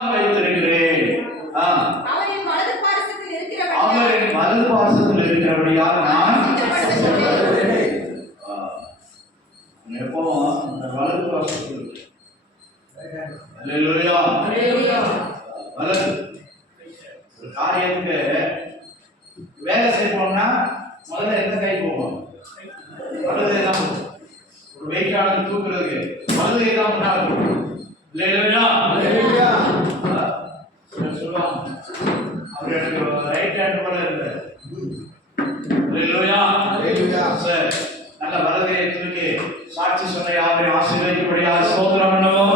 வைத்திருக்கிறேன். அவரின் வலது பாரசத்தில் இருக்கிறபடியால் நான் எப்பவும் இந்த வலது பாரசத்தில் வலது ஒரு காரியத்துக்கு வேலை செய்வோம்னா முதல்ல எந்த கை போவோம்? வலது கை தான். ஒரு வெயிட்டானது தூக்குறதுக்கு வலது கை தான் முன்னாடி போகும். சொல்லுவாங்க அவர் எனக்கு ரைட் ஹேண்ட் போல இருந்தார். நல்ல வலதுகையை தூக்கி சாட்சி சொன்ன யாரையும் ஆசீர்வதிக்கும்படியாக ஸ்தோத்திரம் பண்ணுவோம்.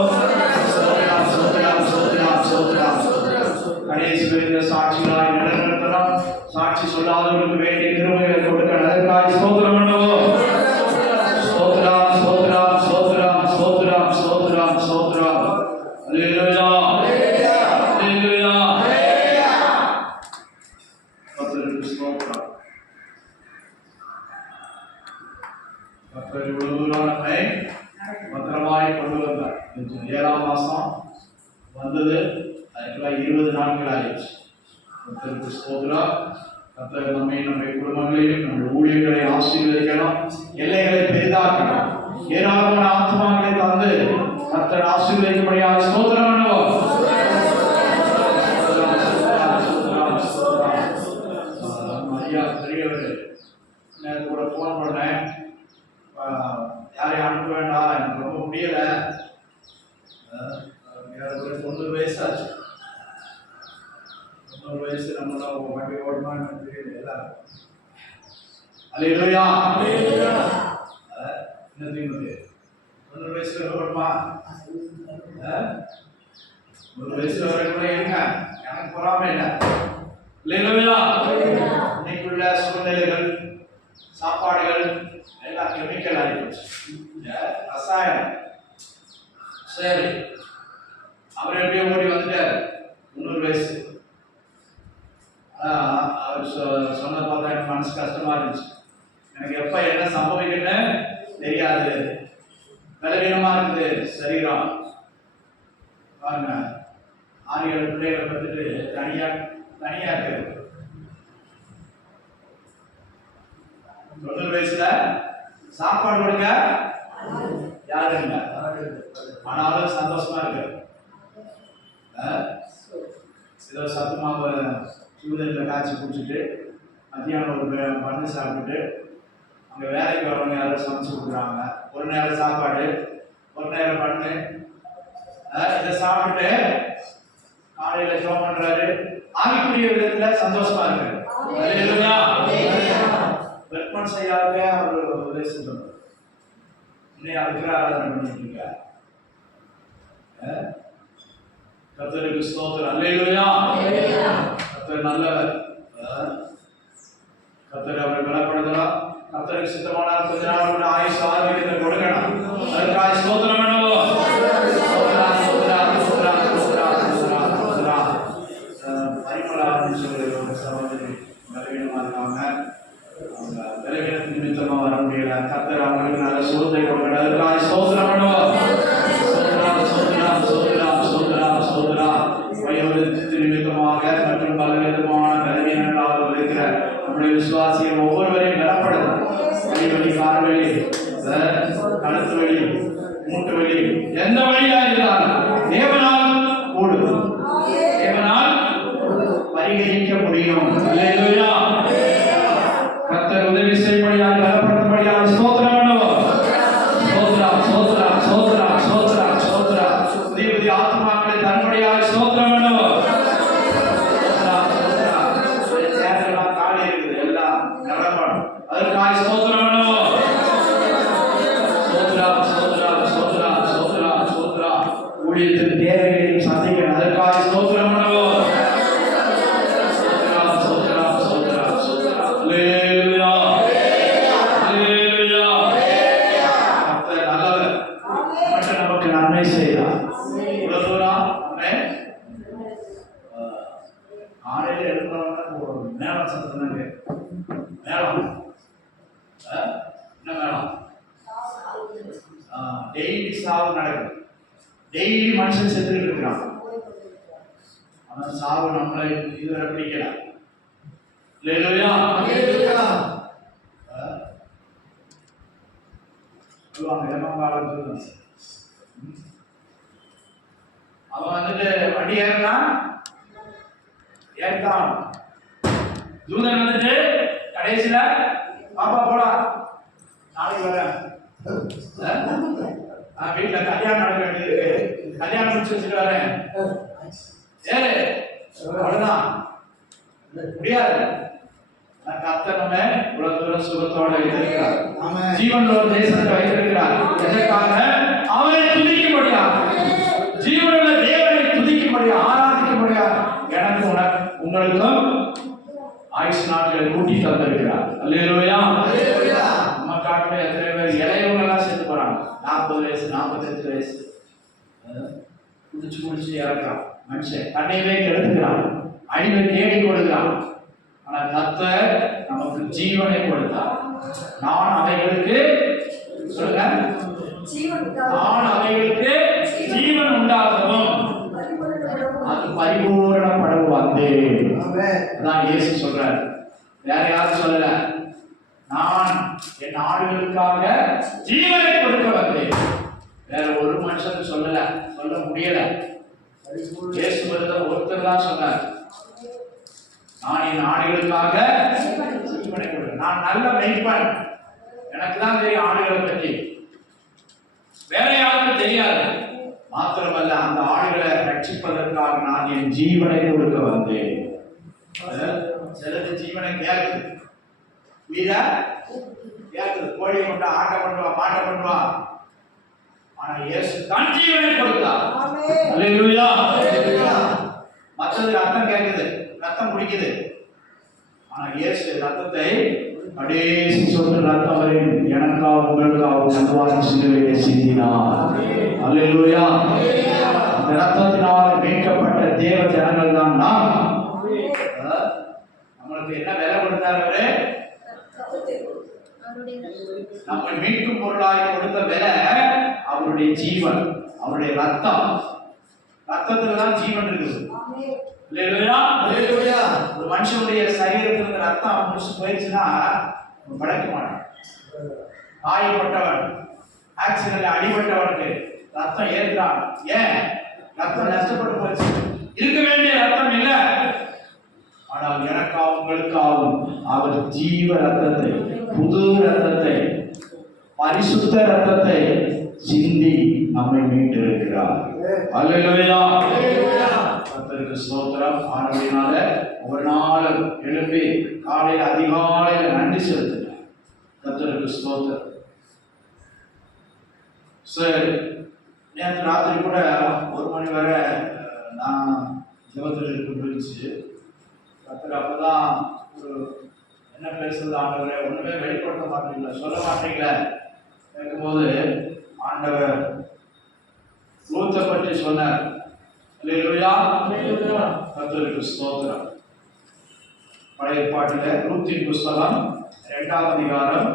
கடைசி வரைந்த சாட்சிகளாய் நிலைநிறுத்தலாம். சாட்சி சொல்லாதவர்களுக்கு வேண்டிய கிருபைகளை கொடுக்க அதற்காக ஸ்தோத்திரம் பண்ணுவோம். ஸ்தோத்திரம் ஸ்தோத்திரம் ஸ்தோத்திரம் ஸ்தோத்திரம் ஸ்தோத்திரம் ஸ்தோத்திரம். அல்லேலூயா அல்லேலூயா. கர்த்தருக்கு ஸ்தோத்திரம். கர்த்தர் இவ்வளவு தூரம் நம்மை பத்திரமாய் கொண்டு வந்தார். 7ஆம் மாசம் வந்தது. அதுக்கெல்லாம் 20 நாட்கள் ஆயிடுச்சு. கர்த்தருக்கு ஸ்தோத்திரம். கர்த்தர் நம்மை நம்முடைய குடும்பங்களையும் நம்முடைய ஊழியர்களை ஆசீர்வதிக்கணும், எல்லைகளை பெரிதாக்கணும், ஏராளமான ஆத்மாக்களை தந்து கர்த்தர் ஆசீர்வதிக்கும்படியாக ஸ்தோத்திரம் பண்ணுவோம். ஐயா பெரியவர்கள் நேற்று கூட ஃபோன் பண்ணேன். யாரையும் அனுப்ப வேண்டாம், எனக்கு ரொம்ப முடியல. 90 வயசாச்சு. 90 வயசு நம்மளாம் வண்டி ஓடுமான்னு தெரியல. எல்லாரும் அல்லேலூயா அல்லேலூயா. என்ன தீங்கு 90 வயசுல ஓடுமா? 100 வயசு வரைக்கும் இருங்க, எனக்கு பொறாமை இல்லை. அல்லேலூயா. இன்னைக்குள்ள சூழ்நிலைகள், சாப்பாடுகள் எல்லாம் கெமிக்கல் ஆகிடுச்சு, ரசாயனம். சரி, அவர் எப்படியோ ஓடி வந்துட்டார். 90 வயசு. அவர் சொன்ன பார்த்தா எனக்கு மனசு கஷ்டமா இருந்துச்சு. எனக்கு எப்ப என்ன சம்பவிக்குன்னு தெரியாது, பலவீனமா இருக்குது சரீரம். பாருங்க, 6-7 பிள்ளைகளை பத்துட்டு தனியா இருக்கு. 90 வயசுல சாப்பாடு கொடுக்க யாரும் இல்லை, ஆனாலும் சந்தோஷமா இருக்கு. ஏதோ சத்து மாவு சூழலில் காய்ச்சி குடிச்சிட்டு மத்தியானம் ஒரு பண்ணு சாப்பிட்டுட்டு அங்கே வேலைக்கு வரவங்க யாரும் சமைச்சு கொடுக்குறாங்க. ஒரு நேரம் சாப்பாடு, ஒரு நேரம் பண்ணு. இதை சாப்பிட்டு காலையில் ஜெபம் பண்றாரு. ஆவிக்குரிய விதத்துல சந்தோஷமா இருக்கு. வெப்பன் செய்யாத அவர் உபதேசம் சொல்றாரு. இன்னைக்கு அதுக்கு ஆராதனை பண்ணிட்டு இருக்க. கர்த்தருக்கு ஸ்தோத்திரம். அல்லேலூயா. கர்த்தர் நல்லவர். கர்த்தர் அவரை பலப்படுத்தலாம். கர்த்தருக்கு சித்தமானால் கொஞ்ச நாள் கூட ஆயுசு ஆரோக்கியத்தை கொடுக்கணும். அதற்காக ஸ்தோத்திரம் பண்ணுவோம். பரிமளான்னு சொல்லி ஒரு சகோதரி பலவீனமா இருக்காங்க. அவங்க பலவீனத்து நிமித்தமா வர முடியல. கர்த்தர் அவங்களுக்கு நல்ல சுகத்தை கொடுக்கணும். அதற்காக ஸ்தோத்திரம் பண்ணுவோம். வயோதிகத்தின் நிமித்தமாக மற்றும் பலவிதமான பலவீனங்களாக இருக்கிற நம்முடைய விசுவாசிகள் ஒவ்வொருவரையும் பலப்படுத்தும். கைவலி, கால்வலி, கழுத்து வலி, மூட்டு வலி, எந்த வழியா இருந்தாலும் தேவனால் கூடும், தேவனால் பரிகரிக்க முடியும். அல்லேலூயா. கர்த்தர் உதவி செய்யும்படியாக பலப்படுத்தும்படியாக ஸ்தோத்திரம் பண்ணுவோம். ஸ்தோத்திரம் ஸ்தோத்திரம் ஸ்தோத்திரம் ஸ்தோத்திரம் ஸ்தோத்திரம். புதிய புதிய ஆத்மாக்களை தன்னுடையாக ஸ்தோத்திரம் பண்ணுவோம். சேரெல்லாம் காலி இருக்குது, எல்லாம் நிரம்பணும். அதற்காக ஸ்தோத்திரம் பண்ணுவோம். ஸ்தோத்திரம் ஸ்தோத்திரம் ஸ்தோத்திரம் ஸ்தோத்திரம் ஸ்தோத்திரம். ஊழியத்தின் தேவைகளையும் சந்திக்கணும். அதற்காக ஸ்தோத்திரம் பண்ணுவோம். ஸ்தோத்திரம் ஸ்தோத்திரம் ஸ்தோத்திரம் ஸ்தோத்திரம். அல்லேலூயா அல்லேலூயா. கர்த்தர் நல்லவர். நமக்கு நன்மை செய்தார். இவ்வளவு தூரம் காலையில் எழுந்தவங்க மேளம் சத்தம். மேளம் என்ன மேளம்? டெய்லி சாவு நடக்குது. டெய்லி மனுஷன் செத்துக்கிட்டு இருக்கிறான். ஆனா சாவு நம்மளை இதுவரை பிடிக்கல. அல்லேலூயா. சொல்லுவாங்க எமங்காலத்துல அவன் வந்துட்டு வண்டி ஏறினான், தூதன் வந்துட்டு கடைசியில பாப்பா போடா நாளைக்கு வரேன், வீட்டுல கல்யாணம் நடக்க வேண்டியது, கல்யாணம் முடிச்சு வச்சுட்டு வரேன், ஏறு அவ்வளவுதான் முடியாது. கர்த்தர் நம்ம இவ்வளவு தூரம் சுகத்தோட வைத்திருக்கிறார், ஜீவனோட தேசத்தை வைத்திருக்கிறார். எதற்காக? அவரை துதிக்கும்படியாக, ஜீவனுள்ள தேவனை துதிக்கும்படியாக, ஆராதிக்கும்படியாக எனக்கு உங்களுக்கும் ஆயுஷ் நாட்களை கூட்டி தந்திருக்கிறார். அல்லேலூயா. நம்ம காட்டுல எத்தனை பேர் இளையவங்க எல்லாம் சேர்த்து போறாங்க, 40 வயசு 45 வயசு குடிச்சு இறக்குறான். மனுஷன் தன்னையவே கெடுத்துக்கிறான், அழிவை தேடி கொடுக்கிறான். ஆனா கர்த்தர் நமக்கு ஜீவனை கொடுத்தார். நான் அவைகளுக்கு சொல்லுங்க, நான் அவைகளுக்கு ஜீவன் உண்டாகவும் அது பரிபூரணப்படவும் வந்தேன். அதான் இயேசு சொல்றார், வேற யாரும் சொல்லல. நான் என் ஆடுகளுக்காக ஜீவனை கொடுக்க வந்தேன். வேற ஒரு மனுஷன் சொல்லல, சொல்ல முடியல. இயேசு ஒருத்தர் தான் சொன்னார், நான் என் ஆடுகளுக்காக ஜீவனை கொடுக்க. நான் நல்ல மெய்ப்பன், எனக்கு தான் தெரியும் ஆடுகளை பற்றி, வேற யாருக்கும் தெரியாது. மாத்திரமல்ல, அந்த ஆடுகளை ரட்சிப்பதற்காக நான் என் ஜீவனை கொடுக்க வந்தேன். சிலது ஜீவனை கேட்குது, வீர கேட்குது, கோழியை கொண்டு ஆட்டை பண்ணுவா, மாட்டை பண்ணுவா. ஆனா இயேசு தன் ஜீவனை கொடுத்தார். அல்லேலூயா. மற்றது ரத்தம் கேட்குது, ரத்தம் குடிக்குது. ஆனா இயேசு ரத்தத்தை கடைசி சொட்டு ரத்தம் வரை எனக்காக உங்களுக்காக கல்வாரி சிலுவையிலே சிந்தினார். அல்லேலூயா. அந்த ரத்தத்தினால் மீட்கப்பட்ட தேவ ஜனங்கள் தான் நாம். நம்மளுக்கு என்ன விலை கொடுத்தார் அவரு? நம்ம மீட்கும் பொருளாய் கொடுத்த விலை அவருடைய ஜீவன், அவருடைய ரத்தம். ரத்தத்துல தான் ஜீவன் இருக்குது. அல்லேலூயா. அல்லேலூயா. ஒரு மனுஷனுடைய சரீரத்துல இருந்த ரத்தம் முடிச்சு போயிடுச்சுன்னா படைக்க மாட்டான். காயப்பட்டவன், ஆக்சிடென்ட்ல அடிபட்டவனுக்கு ரத்தம் ஏற்றான். ஏன்? ரத்தம் நஷ்டப்பட்டு போச்சு, இருக்க வேண்டிய ரத்தம் இல்லை. ஆனால் எனக்காகவும் உங்களுக்காகவும் அவர் ஜீவ ரத்தத்தை, புது ரத்தத்தை, பரிசுத்த ரத்தத்தை சிந்தி நம்மை மீட்டு இருக்கிறார். அல்லேலூயா. கர்த்தருக்கு ஸ்தோத்திரம். ஆனபடினால ஒரு நாள் எழுப்பி காலையில் அதிகாலையில நன்றி செலுத்துங்க. கர்த்தருக்கு ஸ்தோத்திரம். சரி, நேற்று ராத்திரி கூட 1 மணி வரை நான் ஜெபத்தில் இருந்துச்சு. கர்த்தர் அப்பதான் ஒரு என்ன பேசுறது ஆண்டவரே, ஒண்ணுமே வெளிப்படுத்த மாட்டீங்களா, சொல்ல மாட்டீங்களா கேட்கும்போது ஆண்டவர் ரூத்தை பற்றி சொன்னார். அல்லேலூயா. கர்த்தருக்கு ஸ்தோத்திரம். பழைய ஏற்பாட்டில ரூத்தின் புஸ்தகம் 2ஆம் அதிகாரம்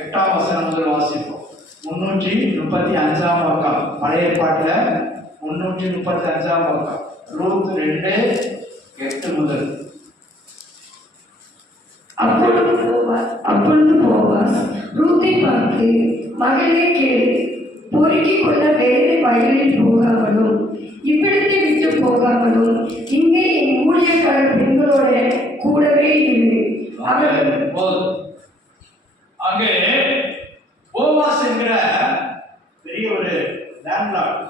8ஆம் வசனம் முதல் வாசிப்போம். 335ஆம் பக்கம். பழைய ஏற்பாட்டில 335ஆம் பக்கம். ரூத் 2:8 முதல். அப்பொழுது போவாஸ் ரூத்தை பார்த்து, மகளே கேள், பொறுக்கிக் கொள்ள வேறு வயலில் போகாமலும் இவ்விடத்தை விட்டு போகாமலும் இங்கே என் ஊழியக்காரர் பெண்களோட கூடவே இரு. அங்கே போவாஸ் என்கிற பெரிய ஒரு லேண்ட்லார்ட்,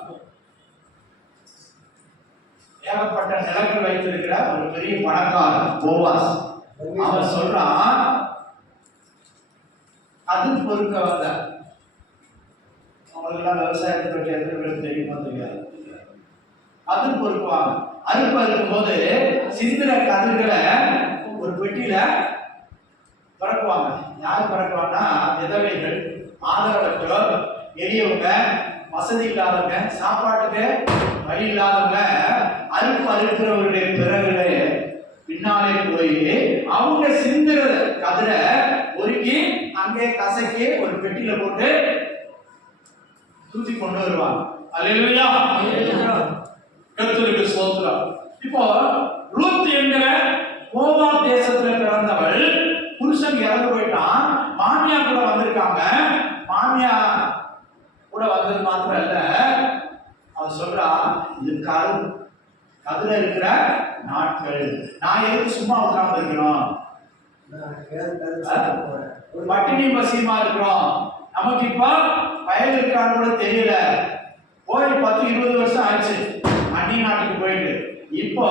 ஏகப்பட்ட நிலங்கள் வைத்திருக்கிற ஒரு பெரிய பணக்காரர் போவாஸ். அவன் சொல்றான், அது பொறுக்க வந்த அவங்களுக்கெல்லாம் விவசாயத்தை பற்றி எத்தனை பேருக்கு தெரியுமா தெரியாது. அது பொறுக்குவாங்க. அறுப்பு அறுக்கும் போது சிந்திர கதிர்களை ஒரு பெட்டியில பறக்குவாங்க. யார் பறக்குவாங்கன்னா விதவைகள், ஆதரவற்றோர், எளியவங்க, வசதி இல்லாதவங்க, சாப்பாட்டுக்கு வழி இல்லாதவங்க அறுப்பு அறுக்கிறவர்களுடைய பிறகுல பின்னாலே போய் அவங்க சிந்திர கதிரை ஒருக்கி அங்கே கசக்கி ஒரு பெட்டியில போட்டு தூக்கி கொண்டு வருவாங்க. அல்லேலூயா. கர்த்தருக்கு ஸ்தோத்திரம். இப்போ ரூத் என்கிற மோவாப் தேசத்துல பிறந்தவள், புருஷன் இறந்து போயிட்டான், மாமியா கூட வந்திருக்காங்க. மாமியா கூட வந்தது மாத்திரம் இல்ல, அவன் சொல்றா இது கதுல இருக்கிற நாட்கள், நான் எதுக்கு சும்மா உட்கார்ந்து இருக்கணும், ஒரு பட்டினி பசியமா இருக்கிறோம், நமக்கு இப்ப வயல் இருக்கான்னு கூட தெரியல, போய் 10-20 வருஷம் ஆயிடுச்சு அந்நிய நாட்டுக்கு போயிட்டு. இப்போ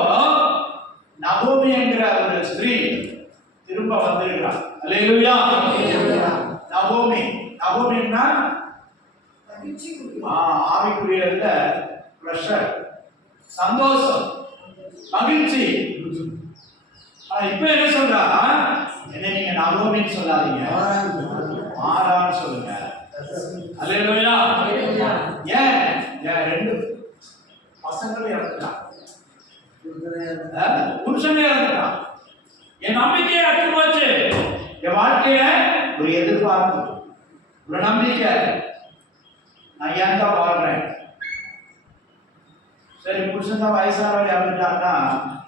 நகோமி என்கிற ஒரு ஸ்திரீ திரும்ப வந்திருக்கிறார். அல்லேலூயா. நகோமின்னா ஆவிக்குரியதுல பிரஷர், சந்தோஷம், மகிழ்ச்சி. இப்ப என்ன சொல்றா, என்ன நீங்க நகோமின்னு சொல்லாதீங்க, மாறான்னு சொல்லுங்க. அல்லேலூயா. ஏன் 2 பசங்களும் இறந்துட்டான், புருஷனே இறந்துட்டான், என் நம்பிக்கையை அற்று போச்சு, என் வாழ்க்கையில ஒரு எதிர்பார்ப்பு, ஒரு நம்பிக்கை, நான் ஏன் தான் வாழ்றேன். சரி, புருஷன் தான் வயசானவர் இறந்துட்டாங்கன்னா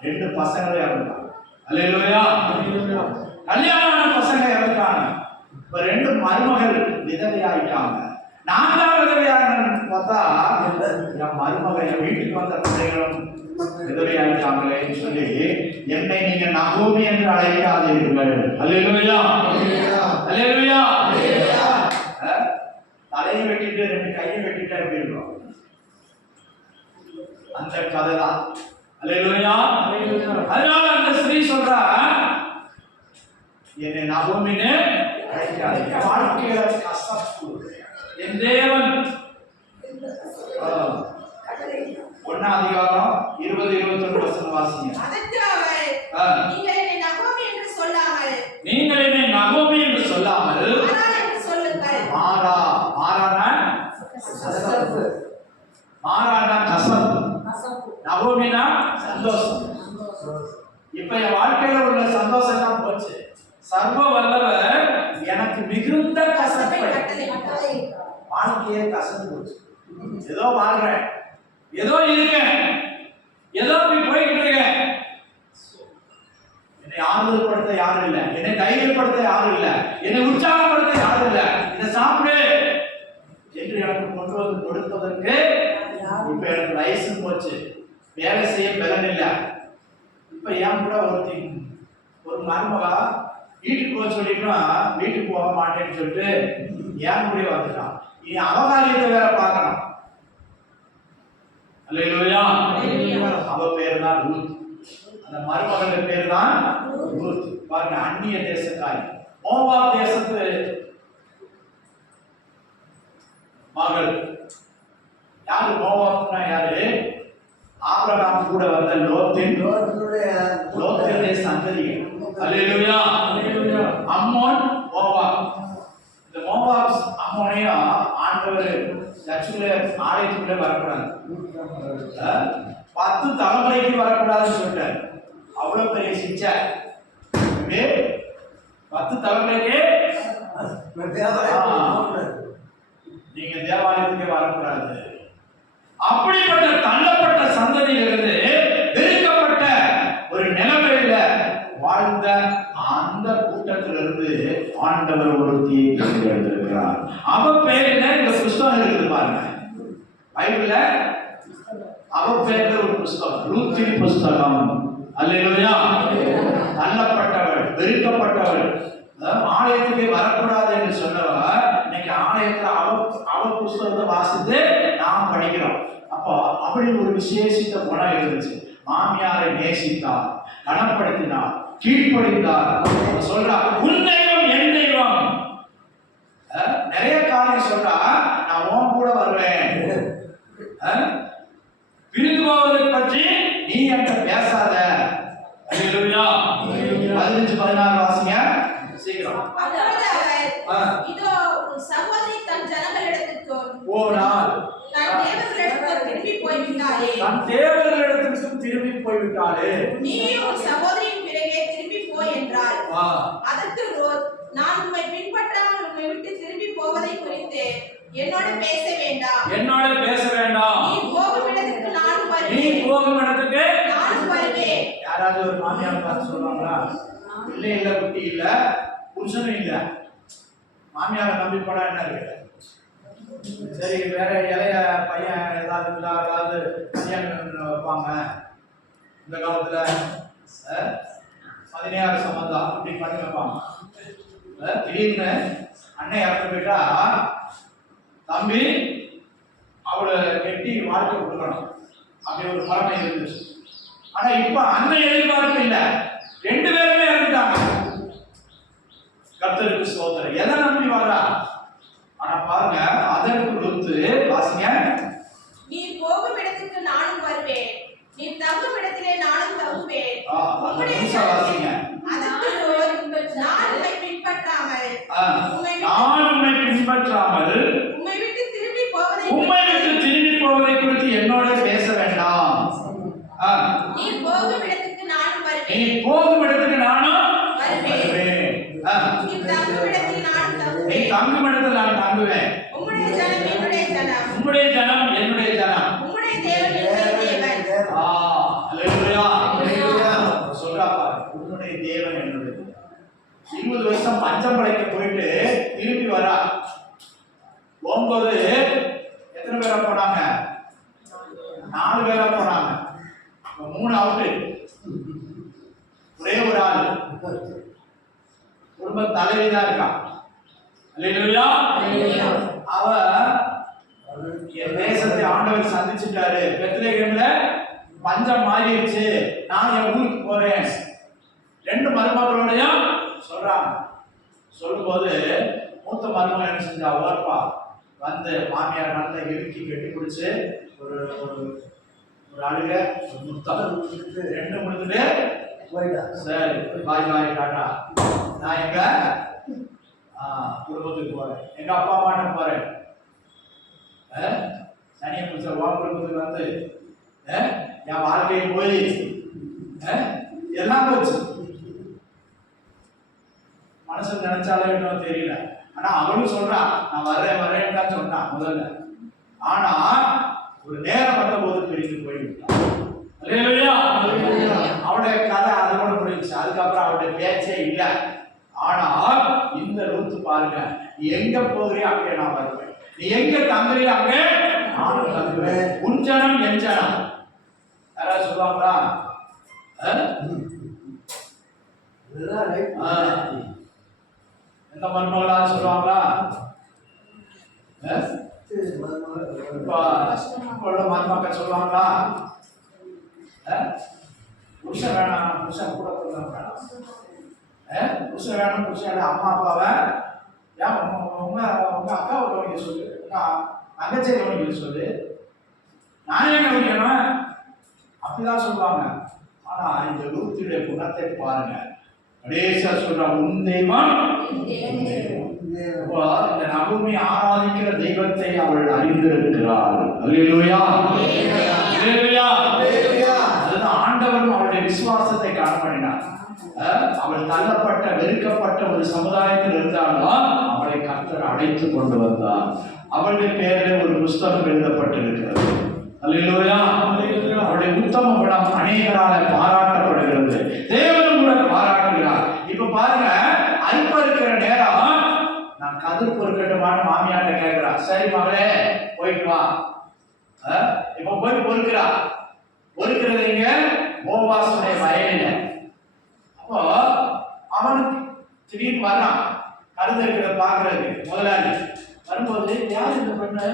2 பசங்களும் இறந்துட்டான். அல்லேலூயா. கல்யாணமான பசங்க இறந்துட்டாங்க. இப்ப 2 மருமகள் விதவையாயிட்டாங்க. நான் தான் விதவையானு பார்த்தா என் மருமகள், என் வீட்டுக்கு வந்த பிள்ளைகளும் விதவையாயிட்டாங்களேன்னு சொல்லி என்னை நீங்க நகோமி என்று அழைக்காதீர்கள். அல்லேலூயா. அல்லேலூயா. தலையை வெட்டிட்டு 2 கையை வெட்டிட்டு எப்படி இருக்கும், அந்த கதை தான். அல்லேலூயா. அதனால அந்த ஸ்திரீ சொல்றா, என்னை நகோமின்னு அழைக்காதீங்க, வாழ்க்கையில கஷ்டம், என் தேவன் 1 அதிகாரம் 20-21 வசனம் வாசிங்க. அதற்கு அவள், நீங்கள் என்னை நகோமி என்று சொல்லாமல் மாறா என்று சொல்லுங்கள். மாறானா கசப்பு, நகோமினா சந்தோஷம். இப்ப என் வாழ்க்கையில உள்ள சந்தோஷம் தான் போச்சு. சர்வ வல்லவர் எனக்கு மிகுந்த கசப்பை, வாழ்க்கையே கசந்து போச்சு. ஏதோ வாழ்றேன், ஏதோ இருக்கேன், ஏதோ போய்கிட்டு இருக்கேன், என்னை ஆறுதல்படுத்த யாரும் இல்லை, என்னை தைரியப்படுத்த யாரும் இல்லை, என்னை உற்சாகப்படுத்த யாரும் இல்லை, இதை சாப்பிடு என்று எனக்கு கொண்டு வந்து கொடுப்பதற்கு இப்ப எனக்கு வயசு போச்சு, வேலை செய்ய பலன் இல்லை. இப்ப என் கூட ஒரு மருமகா வீட்டுக்கு போக சொல்லிட்டா வீட்டுக்கு போக மாட்டேன்னு சொல்லிட்டு ஏன் கூட வந்துட்டான். இனி அவகாரியத்தை வேற பார்க்கணும். அல்லேலூயா. அவ பேர் தான் ரூத், அந்த மருமகள் பேர் தான் ரூத். பாருங்க, அந்நிய தேசக்காரி, மோவாப் தேசத்து மகள். யாரு மோவாப்னா யாரு? ஆபிரகாம் கூட வந்த லோத்தினுடைய சந்ததிகள். அல்லேலூயா. அம்மோன், மோவாப். இந்த மோவாப் அம்மோனையும் ஆண்டவர் சர்ச்சுல ஆலயத்துக்குள்ள வரக்கூடாது, 10 தலைமுறைக்கு வரக்கூடாதுன்னு சொல்லிட்டார். அவ்வளவு பெரிய சிக்ஷை. 10 தலைமுறைக்கு நீங்க தேவாலயத்துக்கே வரக்கூடாது. அப்படிப்பட்ட தள்ளப்பட்ட சந்ததியிலிருந்து வெறுக்கப்பட்ட ஒரு நிலைமையில வாழ்ந்த அந்த கூட்டத்திலிருந்து ஆண்டவர் ஒருத்தியை தேர்ந்தெடுக்கிறார். அவ பேர்ல இந்த புஸ்தகம் இருக்குது பாருங்க, பைபிள்ல அவ பேர்ல ஒரு புஸ்தகம், ரூத்தின் புஸ்தகம். அல்லேலூயா. தள்ளப்பட்டவள், வெறுக்கப்பட்டவள், ஆலயத்துக்கு வரக்கூடாது என்று சொன்னவள் இன்னைக்கு ஆலயத்துல அவ புஸ்தகத்தை வாசித்து நாம் படிக்கிறோம். அப்போ அப்படி ஒரு விசேஷித்த குணம் இருந்துச்சு. மாமியாரை நேசித்தார், கனப்படுத்தினார், கீழ்ப்படிந்தார். சொல்றா, உன் தெய்வம் என் தெய்வம். நிறைய காரியம் சொல்றா, நான் உன் கூட வருவேன், பிரிந்து போவதை பற்றி நீ என்கிட்ட பேசாத. அல்லேலூயா. 15-16 வாசிங்க சீக்கிரம். இதோ உன் சகோதரி தன் ஜனங்களிடத்திற்கு போனாள், தன் தேவர்களிடத்திற்கு திரும்பி போய்விட்டாளே, நீ உன் சகோதரியின் பிறகே திரும்பி போய் என்றாள். அதற்கு ரூத், நான் உம்மை பின்பற்றாமல் உம்மை விட்டு திரும்பி போவதை குறித்து என்னோட பேச வேண்டாம், நீ போகும் இடத்துக்கு நான் வருவேன், போகும் இடத்துக்கு நானும் வருவேன். யாராவது ஒரு மாமியார் பார்த்து சொல்லுவாங்களா? இல்லை இல்ல குட்டி இல்ல புருஷனும் இல்ல, மாமியாரை நம்பி போனா என்ன இருக்கு? சரி வேற இளைய பையன் ஏதாவது இல்ல, அதாவது கல்யாணம் வைப்பாங்க இந்த காலத்துல 16 சம்பந்தம் அப்படி பண்ணி வைப்பாங்க. திடீர்னு அண்ணன் இறந்து போயிட்டா தம்பி அவளை கெட்டி வாழ்க்கை கொடுக்கணும் அப்படி ஒரு பழமை இருந்துச்சு. ஆனா இப்ப அண்ணன் எதிர்பார்ப்பு இல்லை, 2 பேருமே இறந்துட்டாங்க. கர்த்தருக்கு ஸ்தோத்திரம். எதை நம்பி வரா? ஆனா பாருங்க, அதற்கு ருத்து வாசிங்க. நீ போகும் இடத்துக்கு நானும் வருவேன், நீ தங்கும் இடத்திலே நானும் தங்குவேன். வாசிங்க. அதற்கு ருத், நான் உன்னை பின்பற்றாமல் உம்மை விட்டு திரும்பி போவதை குறித்து என்னோட பேச வேண்டாம். நீ போகும் இடத்துக்கு நானும் வருவேன், நீ போகும் இடத்துக்கு நானும் வருவேன். நீ தங்கும் இடத்தில் நான் தங்குவேன், தங்கும் இடத்தில் நான் தங்குவேன். உம்முடைய ஜனம் என்னுடைய ஜனம், உம்முடைய ஜனம் என்னுடைய ஜனம், உம்முடைய தேவன் என்னுடைய தேவன். அல்லேலூயா. சொல்றாப்பா, உம்முடைய தேவன் என்னுடைய. 20 வருஷம் பஞ்சம் படைக்க போயிட்டு திரும்பி வரா. போகும்போது எத்தனை பேரா போனாங்க? 4 பேரா போனாங்க. 3 அவுட்டு, ஒரே ஒரு ஆள் குடும்ப தலைவிதான் இருக்கா. அல்லேலூயா. அவ என் தேசத்தை ஆண்டவர் சந்திச்சுட்டாரு, பெத்லகேம்ல பஞ்சம் மாறிடுச்சு, நான் என் ஊருக்கு போறேன். 2 மருமகளோடையும் சொல்றாங்க. சொல்லும்போது மூத்த மருமகள் என்ன செஞ்சா? ஓர்ப்பா வந்து மாமியார் நல்ல இறுக்கி கட்டி பிடிச்சு ஒரு ஒரு அழுக, ஒரு முத்தம் 2 முடிச்சுட்டு சரி பாய் பாய் டாட்டா, நான் எங்க குடும்பத்துக்கு போறேன், எங்க அப்பா அம்மாட்ட போறேன். சனியை பிடிச்ச வா குடும்பத்துக்கு வந்து என் வாழ்க்கையை போய் எல்லாம் போச்சு. மனசு நினைச்சாலும் இன்னும் தெரியல. ஆனா அவளும் சொல்றா, நான் வரேன்னு தான் சொன்னான் முதல்ல. ஆனா ஒரு நேரம் வந்த போது பிரிந்து போய்விட்டான். அவளுடைய கதை அதோட முடிஞ்சிச்சு. அதுக்கப்புறம் அவளுடைய பேச்சே இல்லை. ஆனா இந்த ரூத்து பாருங்க, நீ எங்க போகிறியோ அங்கே நான் வருவேன், நீ எங்க தங்குறியோ அங்கே நானும் தங்குவேன். உன் ஜனம் என் ஜனம். யாராவது சொல்லுவாங்களா? எந்த மருமகளா சொல்லுவாங்களா? மருமக்கள் சொல்லுவாங்களா? புருஷன் வேணாம், புருஷன் கூட வேணாம், புருஷன் வேணும், புருஷன் அம்மா அப்பாவை ஏன் உங்க அக்காவை கவனிக்க சொல்லு, தங்கச்சியை கவனிக்க சொல்லு, நான் ஏன் கவனிக்கணும் அப்படிதான் சொல்லுவாங்க. ஆனா இந்த ரூத்துடைய குணத்தை பாருங்க. கடைசியா சொல்ற உன் தெய்வம். இந்த நகோமி ஆராதிக்கிற தெய்வத்தை அவள் அறிந்திருக்கிறாள். அல்லேலூயா. அதுதான் ஆண்டவரும் அவளுடைய விசுவாசத்தை காணப்படினார். அவள் தள்ளப்பட்ட வெறுக்கப்பட்ட ஒரு சமுதாயத்தில் இருந்தாலும் அவளை கர்த்தர் அழைத்து கொண்டு வந்தார். அவளுடைய பேரில் ஒரு புஸ்தகம் எழுதப்பட்டிருக்கிறது. அல்லேலூயா. அவருடைய உத்தம குணம் அநேகரால் பாராட்டப்படுகிறது. தேவனும் கூட பாராட்டுகிறார். இப்ப பாருங்க, அல்ப இருக்கிற நேரம் நான் கதிர் பொறுக்கட்டுமான்னு மாமியாட்ட கேட்கிறா. சரி மகளே போயிட்டு வா. இப்ப போய் பொறுக்கிறா. பொறுக்கிறது இங்க போவாசுடைய வயலில. அப்போ அவனுக்கு திடீர்னு வர்றான், கருது இருக்கிறத பாக்குறது முதலாளி. வரும்போது யார் இந்த பெண்ணு?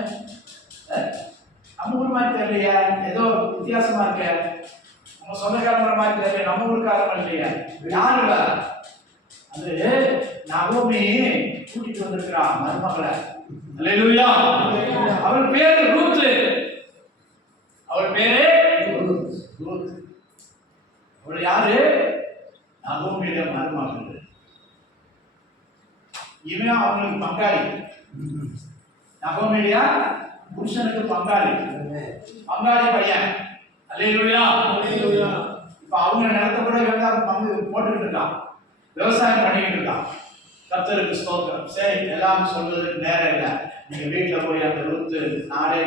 நம்ம ஊர் மாதிரி தெரியலையா, ஏதோ வித்தியாசமா இருக்க, நம்ம சொந்தக்காரங்க மாதிரி தெரியல, நம்ம ஊருக்காரங்க இல்லையா, யாருல? அது நகோமி கூட்டிட்டு வந்திருக்கிறான் மருமகளை. அல்லேலூயா. அவள் பேரு ரூத்து. அவள் பேரு ரூத். அவள் யாரு? நகோமியுடைய மருமகள். இவன் அவங்களுக்கு பங்காளி. நகோமியுடைய புருஷனுக்கு பங்காளி பையன். அல்லேலூயா. இப்ப அவங்க நிலத்தை கூட இவங்க பங்கு போட்டுக்கிட்டு இருக்கான், விவசாயம் பண்ணிக்கிட்டு இருக்கான். கர்த்தருக்கு ஸ்தோத்திரம். சரி, எல்லாம் சொல்வதற்கு நேரம் இல்லை. நீங்க வீட்டுல போய் அந்த ரூத்து 4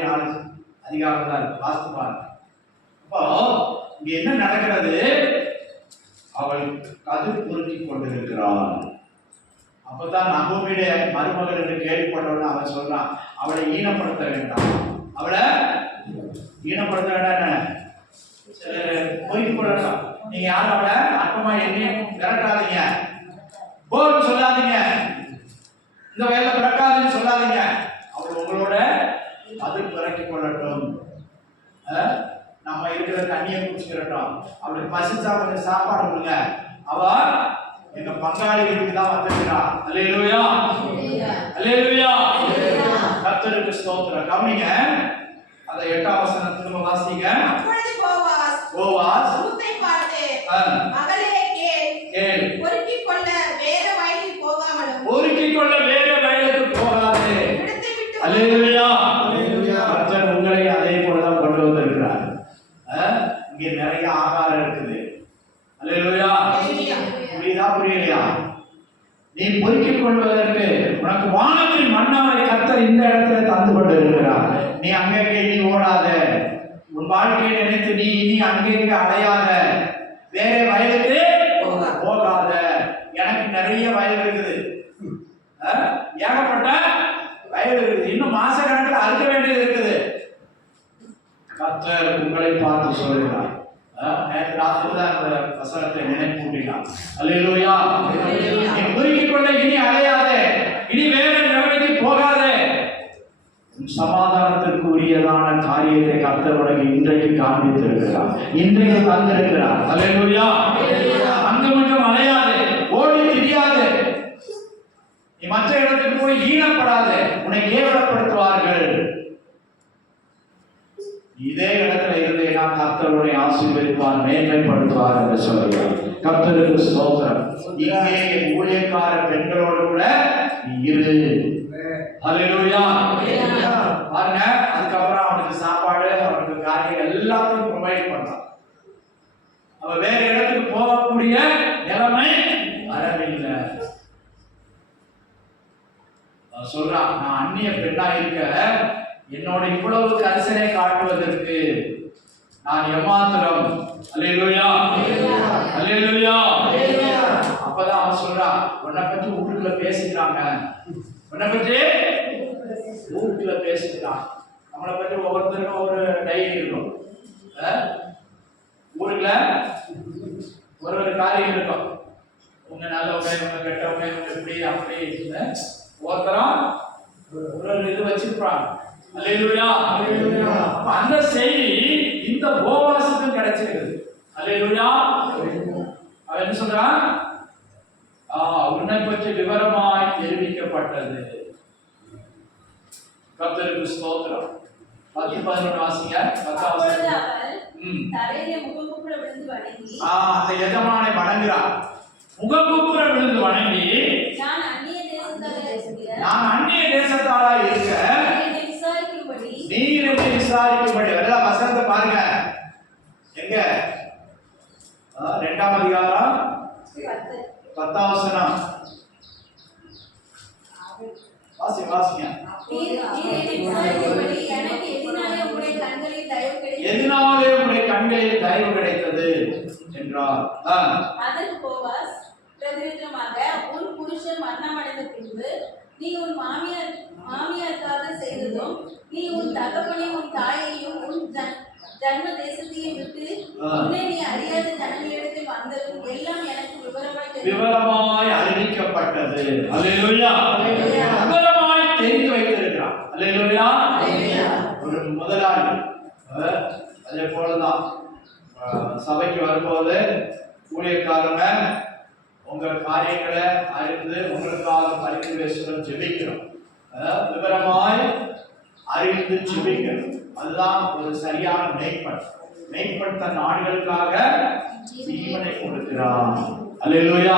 அதிகாரம் தான் இருக்கு, வாஸ்து பாருங்க. அப்போ இங்க என்ன நடக்கிறது? அவள் கதிர் பொறுக்கிக் கொண்டிருக்கிறாள். அப்பதான் நகோமியுடைய மருமகள் என்று கேள்விப்பட்டவன் அவன் சொல்றான், அவளை ஈனப்படுத்த வேண்டாம், அவளை ஈனப்படுத்த வேண்டாம், பொறுக்கிக் கொள்ளலாம். நீங்க யாரும் அவளை அற்பமா எண்ணி விரட்டாதீங்க, போர்னு சொல்லாதீங்க, இந்த வயல்ல பிறக்காதுன்னு சொல்லாதீங்க. அவள் உங்களோட கதிர் பிறக்கிக் கொள்ளட்டும், நம்ம இருக்கிற தண்ணியை குடிச்சுக்கிறட்டும், அவளுக்கு பசிச்சா கொஞ்சம் சாப்பாடு கொடுங்க, அவ எங்க பங்காளி வீட்டுக்கு தான் வந்திருக்கிறா. அல்லேலூயா, அல்லேலூயா, கர்த்தருக்கு ஸ்தோத்திரம். கவனிங்க, அந்த 8ஆம் வசனம் திரும்ப வாசிங்க. அப்பொழுது போவாஸ் ரூத்தை பார்த்து, மகளே கேள், பொறுக்கிக் கொள்ள வேற வயலில் போகாமலும், பொறுக்கிக் கொள்ள வேற வயலுக்கு போகாதே. அல்லேலூயா, கர்த்தர் உங்களை அதே போலதான் கொண்டு வந்திருக்கிறார். இங்கே நிறைய ஆகாரம் இருக்குது. அல்லேலூயா, புரியுதா புரியலையா? நீ பொறுக்கிக் கொள்வதற்கு உனக்கு வானத்தின் மன்னாவை கர்த்தர் இந்த இடத்துல தந்து கொண்டு இருக்கிறார். நீ அங்கங்கே நீ ஓடாத, உன் வாழ்க்கையை நினைத்து நீ இனி அங்கங்கே அலையாத, வேற வயலுக்கு போகாத. எனக்கு நிறைய வயல் இருக்குது, ஏகப்பட்ட வயல் இருக்குது, இன்னும் மாச கணக்கில் அறுக்க வேண்டியது இருக்குது. கர்த்தர் உங்களை பார்த்து சொல்கிறார். நேற்று ராத்திரி தான் அந்த வசனத்தை நினைப்பூட்டினார். அல்லேலூயா, நீ பொறுக்கிக் கொள்ள இனி அலையாதே, இனி வேற நிலைமைக்கு போகாதே. சமாதானத்திற்கு உரியதான காரியத்தை கர்த்தர் உனக்கு இன்றைக்கு காண்பித்திருக்கிறார், இன்றைக்கு தந்திருக்கிறார். அல்லேலூயா, அங்கமங்கம் அலையாதே, ஓடி திரியாதே, நீ மற்ற இடத்துக்கு போய் ஈனப்படாதே, உன்னை கேவலப்படுத்துவார்கள். இதே இடத்துல இருந்து நான் கர்த்தருடைய ஆசீர்வதிப்பார், மேன்மைப்படுத்துவார் என்று சொல்கிறார். கர்த்தருக்கு ஸ்தோத்திரம். இங்கே என் ஊழியக்கார பெண்களோடு கூட நீ இரு. அல்லேலூயா, பாருங்க, அதுக்கப்புறம் அவனுக்கு சாப்பாடு, அவனுக்கு காரியம் எல்லாத்தையும் ப்ரொவைட் பண்றான். அவ வேற இடத்துக்கு போகக்கூடிய நிலைமை வரவில்லை. சொல்றான், நான் அந்நிய பெண்ணா இருக்க என்னோட இவ்வளவு கரிசனை காட்டுவதற்கு நான் எம்மாத்திரம். அல்லேலூயா, அல்லேலூயா. அப்பதான் அவன் சொல்றான், உன்னை பற்றி ஊருக்குள்ள பேசிக்கிறாங்க, உன்னை பற்றி ஊருக்குள்ள பேசிக்கிறான். நம்மளை பற்றி ஒவ்வொருத்தருக்கும் ஒரு டைரி இருக்கும், ஊருக்குள்ள ஒரு ஒரு காரியம் இருக்கும். உங்க நல்லவங்க, இவங்க கெட்டவங்க, இவங்க இப்படி அப்படி ஒவ்வொருத்தரும் ஒரு ஒரு இது வச்சிருப்பாங்க. அல்லேலூயா, அந்த செய்தி இந்த போவாசுக்கும் கிடைச்சிருக்குது. அல்லேலூயா, அவன் என்ன சொல்றான்? உன்னை பற்றி விவரமாய் தெரிவிக்கப்பட்டது. கர்த்தருக்கு ஸ்தோத்திரம். 10-11 வாசிங்க. 10 அந்த எஜமானை வணங்குறான், முகங்குப்புற விழுந்து வணங்கி, நான் அந்நிய தேசத்தாளா இருக்க நீர் என்னை விசாரிக்கும்படி. எல்லாம் வசனத்தை பாருங்க, எங்க 2ஆம் அதிகாரம் 10ஆம் வசனம் வாசிங்க. எதனாலே உடைய கண்களில் தயவு கிடைத்தது என்றார். அதற்கு போவாஸ் பிரதிவிதமாக, உன் புருஷன் மரணமடைந்த பின்பு நீ உன் மாமியாருக்காக செய்ததும், நீ உன் தகப்பனையும் உன் தாயையும் உன் ஜன்ம தேசத்தையும் விட்டு உன்னை நீ அறியாத ஜனங்களிடத்தில் வந்ததும் எல்லாம் எனக்கு விவரமாய் அறிவிக்கப்பட்டது. அல்லேலூயா, விவரமாய் தெரிந்து வைத்திருக்கிறார். அல்லேலூயா, ஒரு முதலாளி அதே போலதான் சபைக்கு வரும்போது ஊழியக்காரங்க உங்க காரியங்களை அறிந்து உங்களுக்காக பரிந்து பேசுகிறோம், ஜெபிக்கிறோம். விவரமாய் அறிந்து ஜெபிக்கிறோம். அதுதான் ஒரு சரியான மேய்ப்பன். மேய்ப்பன் தன் ஆடுகளுக்காக ஜீவனை கொடுக்கிறான். அல்லேலூயா,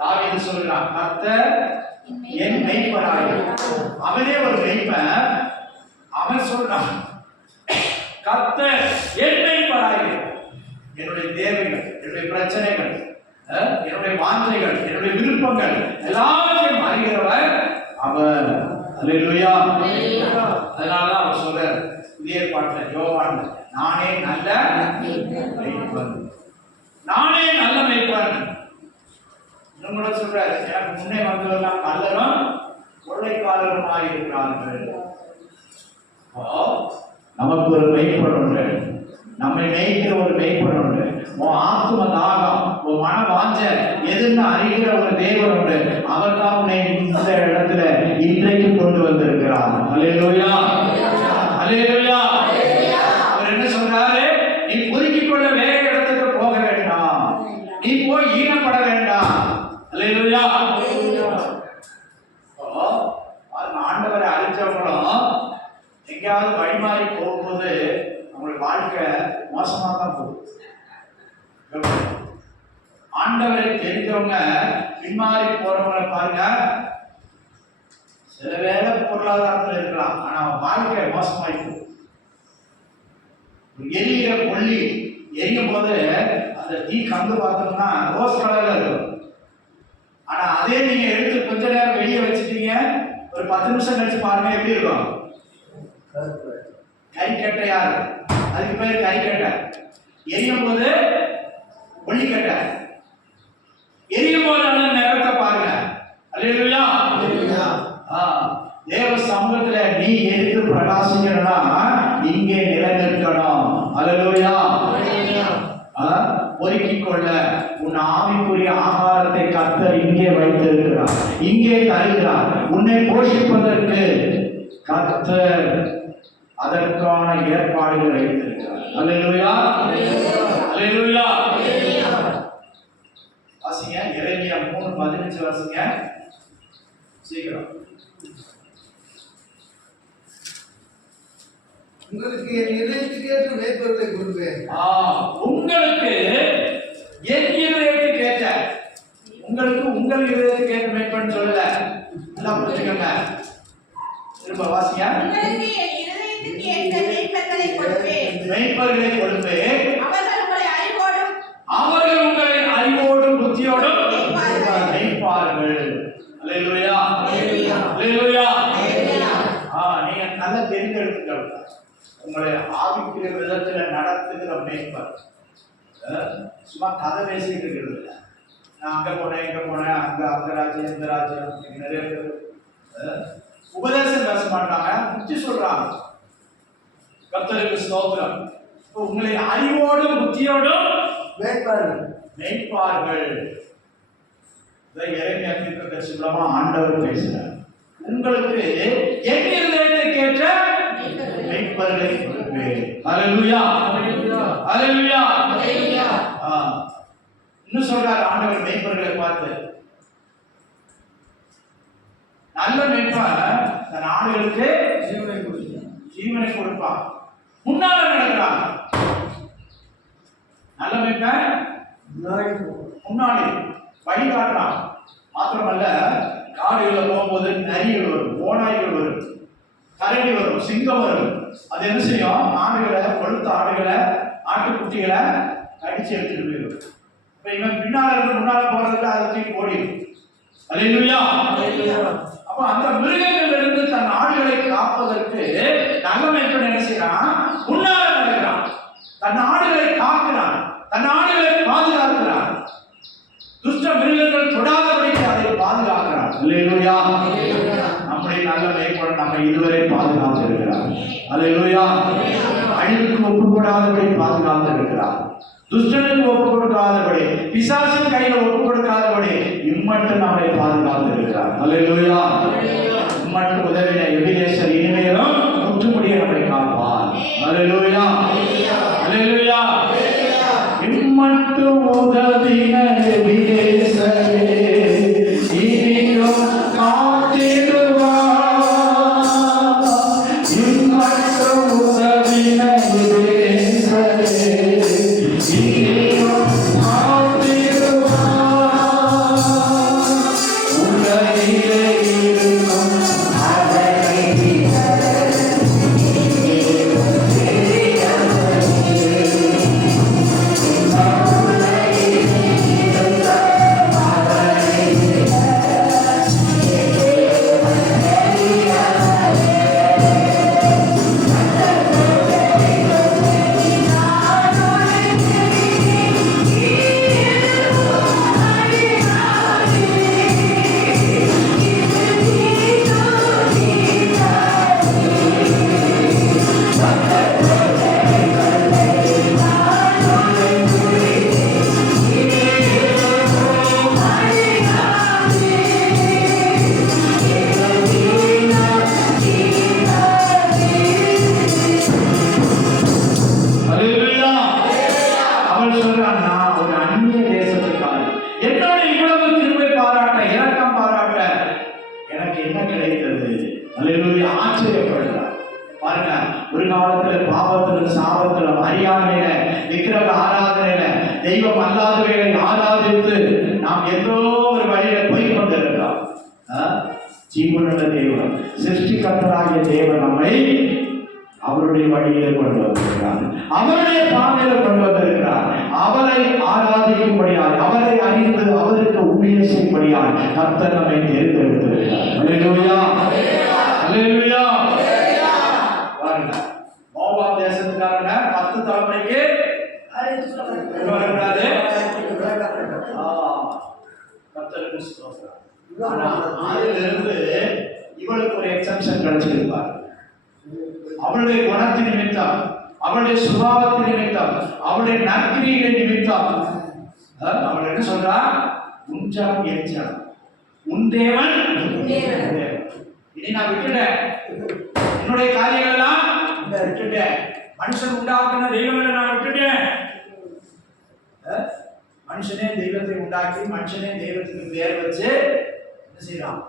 தாவீது சொல்றான், கர்த்தர் என் மேய்ப்பனாயிருக்கிறார். அவனே ஒரு மேய்ப்பன். அவன் சொல்றான், கர்த்தர் என் மேய்ப்பனாயிருக்கிறார். என்னுடைய தேவைகள், என்னுடைய பிரச்சனைகள், என்னுடைய வாஞ்சைகள், என்னுடைய விருப்பங்கள் எல்லாத்தையும் அறிகிறவர் அவர். அல்லேலூயா, அதனால அவர் சொல்றார் இதே பாட்டுல யோவான்ல, நானே நல்ல மேய்ப்பன். நானே நல்ல மேய்ப்பன். இன்னும் கூட சொல்றாரு, எனக்கு முன்னே வந்தவெல்லாம் கள்ளரும் கொள்ளைக்காரருமாய் இருக்கிறார்கள். நமக்கு ஒரு மேய்ப்பன் உண்டு, நம்மை மேய்க்கிற ஒரு மேய்ப்பன் உண்டு. உன் ஆத்ம தாகம், உன் மன வாஞ்ச எதுன்னு அறிகிற ஒரு தேவன் உண்டு. அவர் தான் உன்னை இந்த இடத்துல இன்றைக்கு கொண்டு வந்திருக்கிறார். அல்லேலூயா, அல்லேலூயா. அவர் என்ன சொல்றாரு? நீ பொறுக்கிக் கொள்ள வேற இடத்துக்கு போக வேண்டாம், நீ போய் ஈனப்பட வேண்டாம். அல்லேலூயா. ஆண்டவரை அறிஞ்சவங்களும் எங்கேயாவது வழிமாறி போகும்போது அவங்களுடைய வாழ்க்கை மோசமா தான் போகுது. ஆண்டவரை தெரிஞ்சவங்க பின்மாறி போறவங்களை பாருங்க, சில வேலை பொருளாதாரத்தில் இருக்கலாம், ஆனா அவன் வாழ்க்கை மோசமாய் போகும். எரியிற கொல்லி எரியும் போது அந்த தீ கந்து பார்த்தோம்னா ரோஸ் கலர்ல இருக்கும். ஆனா அதே நீங்க எடுத்து கொஞ்ச நேரம் வெளியே வச்சுட்டீங்க, ஒரு 10 நிமிஷம் கழிச்சு பாருங்க எப்படி இருக்கும், கறிக்கட்டையா இருக்கும். அதுக்கு பேர் கறிக்கட்டை. எரியும் போது ஒளிக்கட்டை, எரியும் போது நேரத்தை பாருங்க. அல்லேலூயா. தேவ சமூகத்துல நீ எடுத்து பிரகாசிக்கணும்னா இங்கே நிலைநிற்கணும். அல்லேலூயா. பொறுக்கிக் கொள்ள உன் ஆவிக்குரிய ஆகாரத்தை கர்த்தர் இங்கே வைத்திருக்கிறார், இங்கே தருகிறார். உன்னை போஷிப்பதற்கு கர்த்தர் அதற்கான ஏற்பாடுகள் வைத்திருக்கிறார். அல்லேலூயா, அல்லேலூயா. வாசிங்க எரேமியா 3:15 வாசிங்க சீக்கிரம். உங்களுக்கு என் இதயத்துக்கு ஏற்ற மேய்ப்பர்களை கொடுப்பேன். உங்களுக்கு என் இதயத்துக்கு ஏற்ற, உங்களுக்கு உங்கள் இதயத்துக்கு ஏற்ற மேய்ப்பன் சொல்லல, எல்லாம் புரிஞ்சுக்கங்க. திரும்ப வாசிங்க. உங்களுக்கு என் இதயத்துக்கு ஏற்ற மேய்ப்பர்களை கொடுப்பேன், மேய்ப்பர்களை கொடுப்பேன். அவர்கள் உங்களை அறிவோடும் புத்தியோடும் மேய்ப்பார்கள். அல்லேலூயா, அல்லேலூயா. நீங்க நல்ல தெரிந்தெடுத்துக்கள். உங்களை ஆவிக்குரிய விதத்துல நடத்துகிற மேய்ப்பர் சும்மா கதை பேசிட்டு இருக்கிறது இல்லை. நான் அங்க போனேன், இங்க போனேன், அந்த ராஜ்யம் இந்த ராஜ்யம், நிறைய பேர் உபதேசம் பேச மாட்டாங்க, புத்தி சொல்றாங்க. கர்த்தருக்கு ஸ்தோத்திரம். உங்களை அறிவோடும் புத்தியோடும் மேய்ப்பார்கள். எரேமியா தீர்க்கதரிசி மூலமா ஆண்டவர் பேசுறார். உங்களுக்கு என் இதயத்துக்கு ஏற்ற மேய்ப்பர்களை கொடுப்பேன். அல்லேலூயா, அல்லேலூயா. இன்னும் சொல்றாரு ஆண்டவர் மேய்ப்பர்களை பார்த்து, நல்ல மேய்ப்பன் தன் ஆடுகளுக்கு ஜீவனை கொடுப்பான். முன்னால நடக்கிறாங்க. நல்ல மேய்ப்பன் முன்னாடி வழிகாட்டுறான். மாத்திரமல்ல, காடுகளை போகும்போது நரிகள் வரும், ஓநாய்கள் வரும், கரடி வரும், சிங்கம் வரும். அது என்ன செய்யும்? ஆடுகளை, கொழுத்த ஆடுகளை, ஆட்டுக்குட்டிகளை கடிச்சு எடுத்துட்டு போயிடும். இப்ப இவன் பின்னால இருந்து முன்னால போறதுல அதை தூக்கி ஓடிடும். அல்லேலூயா. அப்ப அந்த மிருகங்கள் இருந்து தன் ஆடுகளை காப்பதற்கு நல்ல மேய்ப்பன் என்ன செய்யறான்? முன்னால நடக்கிறான், தன் ஆடுகளை காக்கிறான், தன் ஆடுகளை பாதுகாக்கிறான். துஷ்ட மிருகங்கள் தொடாதபடிக்கு அதை பாதுகாக்கிறார். அல்லேலூயா. நம்முடைய நல்ல மேய்ப்பன் நம்மை இதுவரை பாதுகாத்து இருக்கிறார். அல்லேலூயா. அழிவுக்கு ஒப்பு கொடாதபடி பாதுகாத்து இருக்கிறார். துஷ்டனுக்கு ஒப்பு கொடுக்காதபடி, பிசாசின் கையில ஒப்பு கொடுக்காதபடி இம்மட்டும் நம்மை பாதுகாத்து இருக்கிறார். அல்லேலூயா. இம்மட்டும் உதவின எபினேசர் இனிமேலும் முற்றுமுடிய நம்மை காப்பார். அல்லேலூயா, அல்லேலூயா. இம்மட்டும் உதவின எபினேசரே இனியும் காத்திடுவார். இம்மட்டும் உதவின எபினேசரே இனியும் காத்திடுவார். உலகிலே இருக்கும் விக்கிரக ஆராதனையில தெய்வம் அல்லாதவைகளை ஆராதித்து நாம் ஏதோ ஒரு வழியில போய் கொண்டிருக்கிறோம். ஜீவனுள்ள தேவன், சிருஷ்டிகர்த்தராகிய தேவன் நம்மை அவருடைய வழியில கொண்டு வந்திருக்கிறார், அவருடைய பாதையில கொண்டு வந்திருக்கிறார். அவரை ஆராதிக்கும்படியால், அவரை அறிந்து அவருக்கு ஊழியம் செய்யும்படியால் கர்த்தர் நம்மை தேர்ந்தெடுத்திருக்கிறார். அல்லேலூயா, அல்லேலூயா. பாருங்க, மோவாப் தேசத்துக்காரங்க 10 தலைமுறைக்கு வரக்கூடாது. கர்த்தருக்கு ஸ்தோத்திரம். ஆனா அதிலிருந்து இவளுக்கு ஒரு எக்ஸம்ஷன் கிடைச்சிருப்பார். அவளுடைய குணத்தின் நிமித்தம், அவளுடைய சுபாவத்தின் நிமித்தம், அவளுடைய நற்கிரியின் நிமித்தம் அவள் என்ன சொல்றா? உன் ஜனம் என் ஜனம், உன் தேவன் இனி நான் விட்டுட்டேன், என்னுடைய காரியங்கள் எல்லாம் விட்டுட்டேன், மனுஷன் உண்டாக்குன தெய்வங்களை நான் விட்டுட்டேன். மனுஷனே தெய்வத்தை உண்டாக்கி மனுஷனே தெய்வத்துக்கு பேர் வச்சு என்ன செய்யறான்?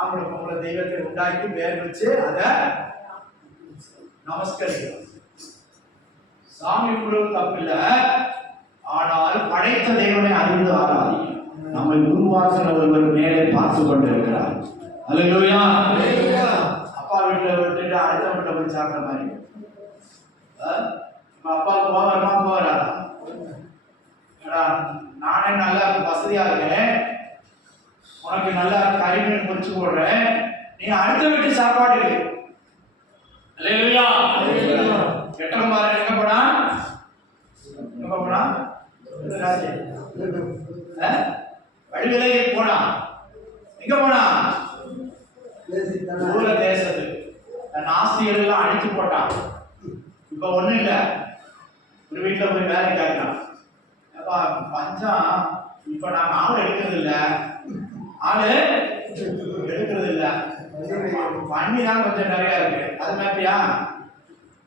அவங்களை தெய்வத்தை உண்டாக்கி பேர் வச்சு அதை நமஸ்கரிக்கிறோம். சாமி கும்பிடுவது தப்பில்லை, ஆனால் படைத்த தேவனை அறிந்து ஆராதிக்கும். நம்மை உருவாக்கின ஒருவர் மேலே பார்த்து கொண்டு இருக்கிறார். அல்லேலூயா. அப்பா வீட்டில் விட்டுட்டு அடுத்த வீட்டில் போய் சாப்பிட்ற மாதிரி. அப்பா போவாரமா போவாரா? நானே நல்லா வசதியா இருக்கேன், உனக்கு நல்லா கறிமீன் பொரிச்சு போடுறேன், நீ அடுத்த வீட்டு சாப்பாடு. அல்லேலூயா. எட்டம்பாரு எங்க போனா? எங்க போனா? வடிவிலையே போனா. எங்க போனா? ஊர தேசத்துக்கு. தன் ஆசிரியர் எல்லாம் அழிச்சு போட்டான். இப்ப ஒண்ணும் இல்ல, ஒரு வீட்டுல போய் வேலை கேட்கலாம். பஞ்சம், இப்ப நாங்க ஆள் எடுக்கிறது இல்ல, ஆளு எடுக்கிறது இல்ல, பண்ணி தான் கொஞ்சம் நிறைய இருக்கு. அது மாதிரியா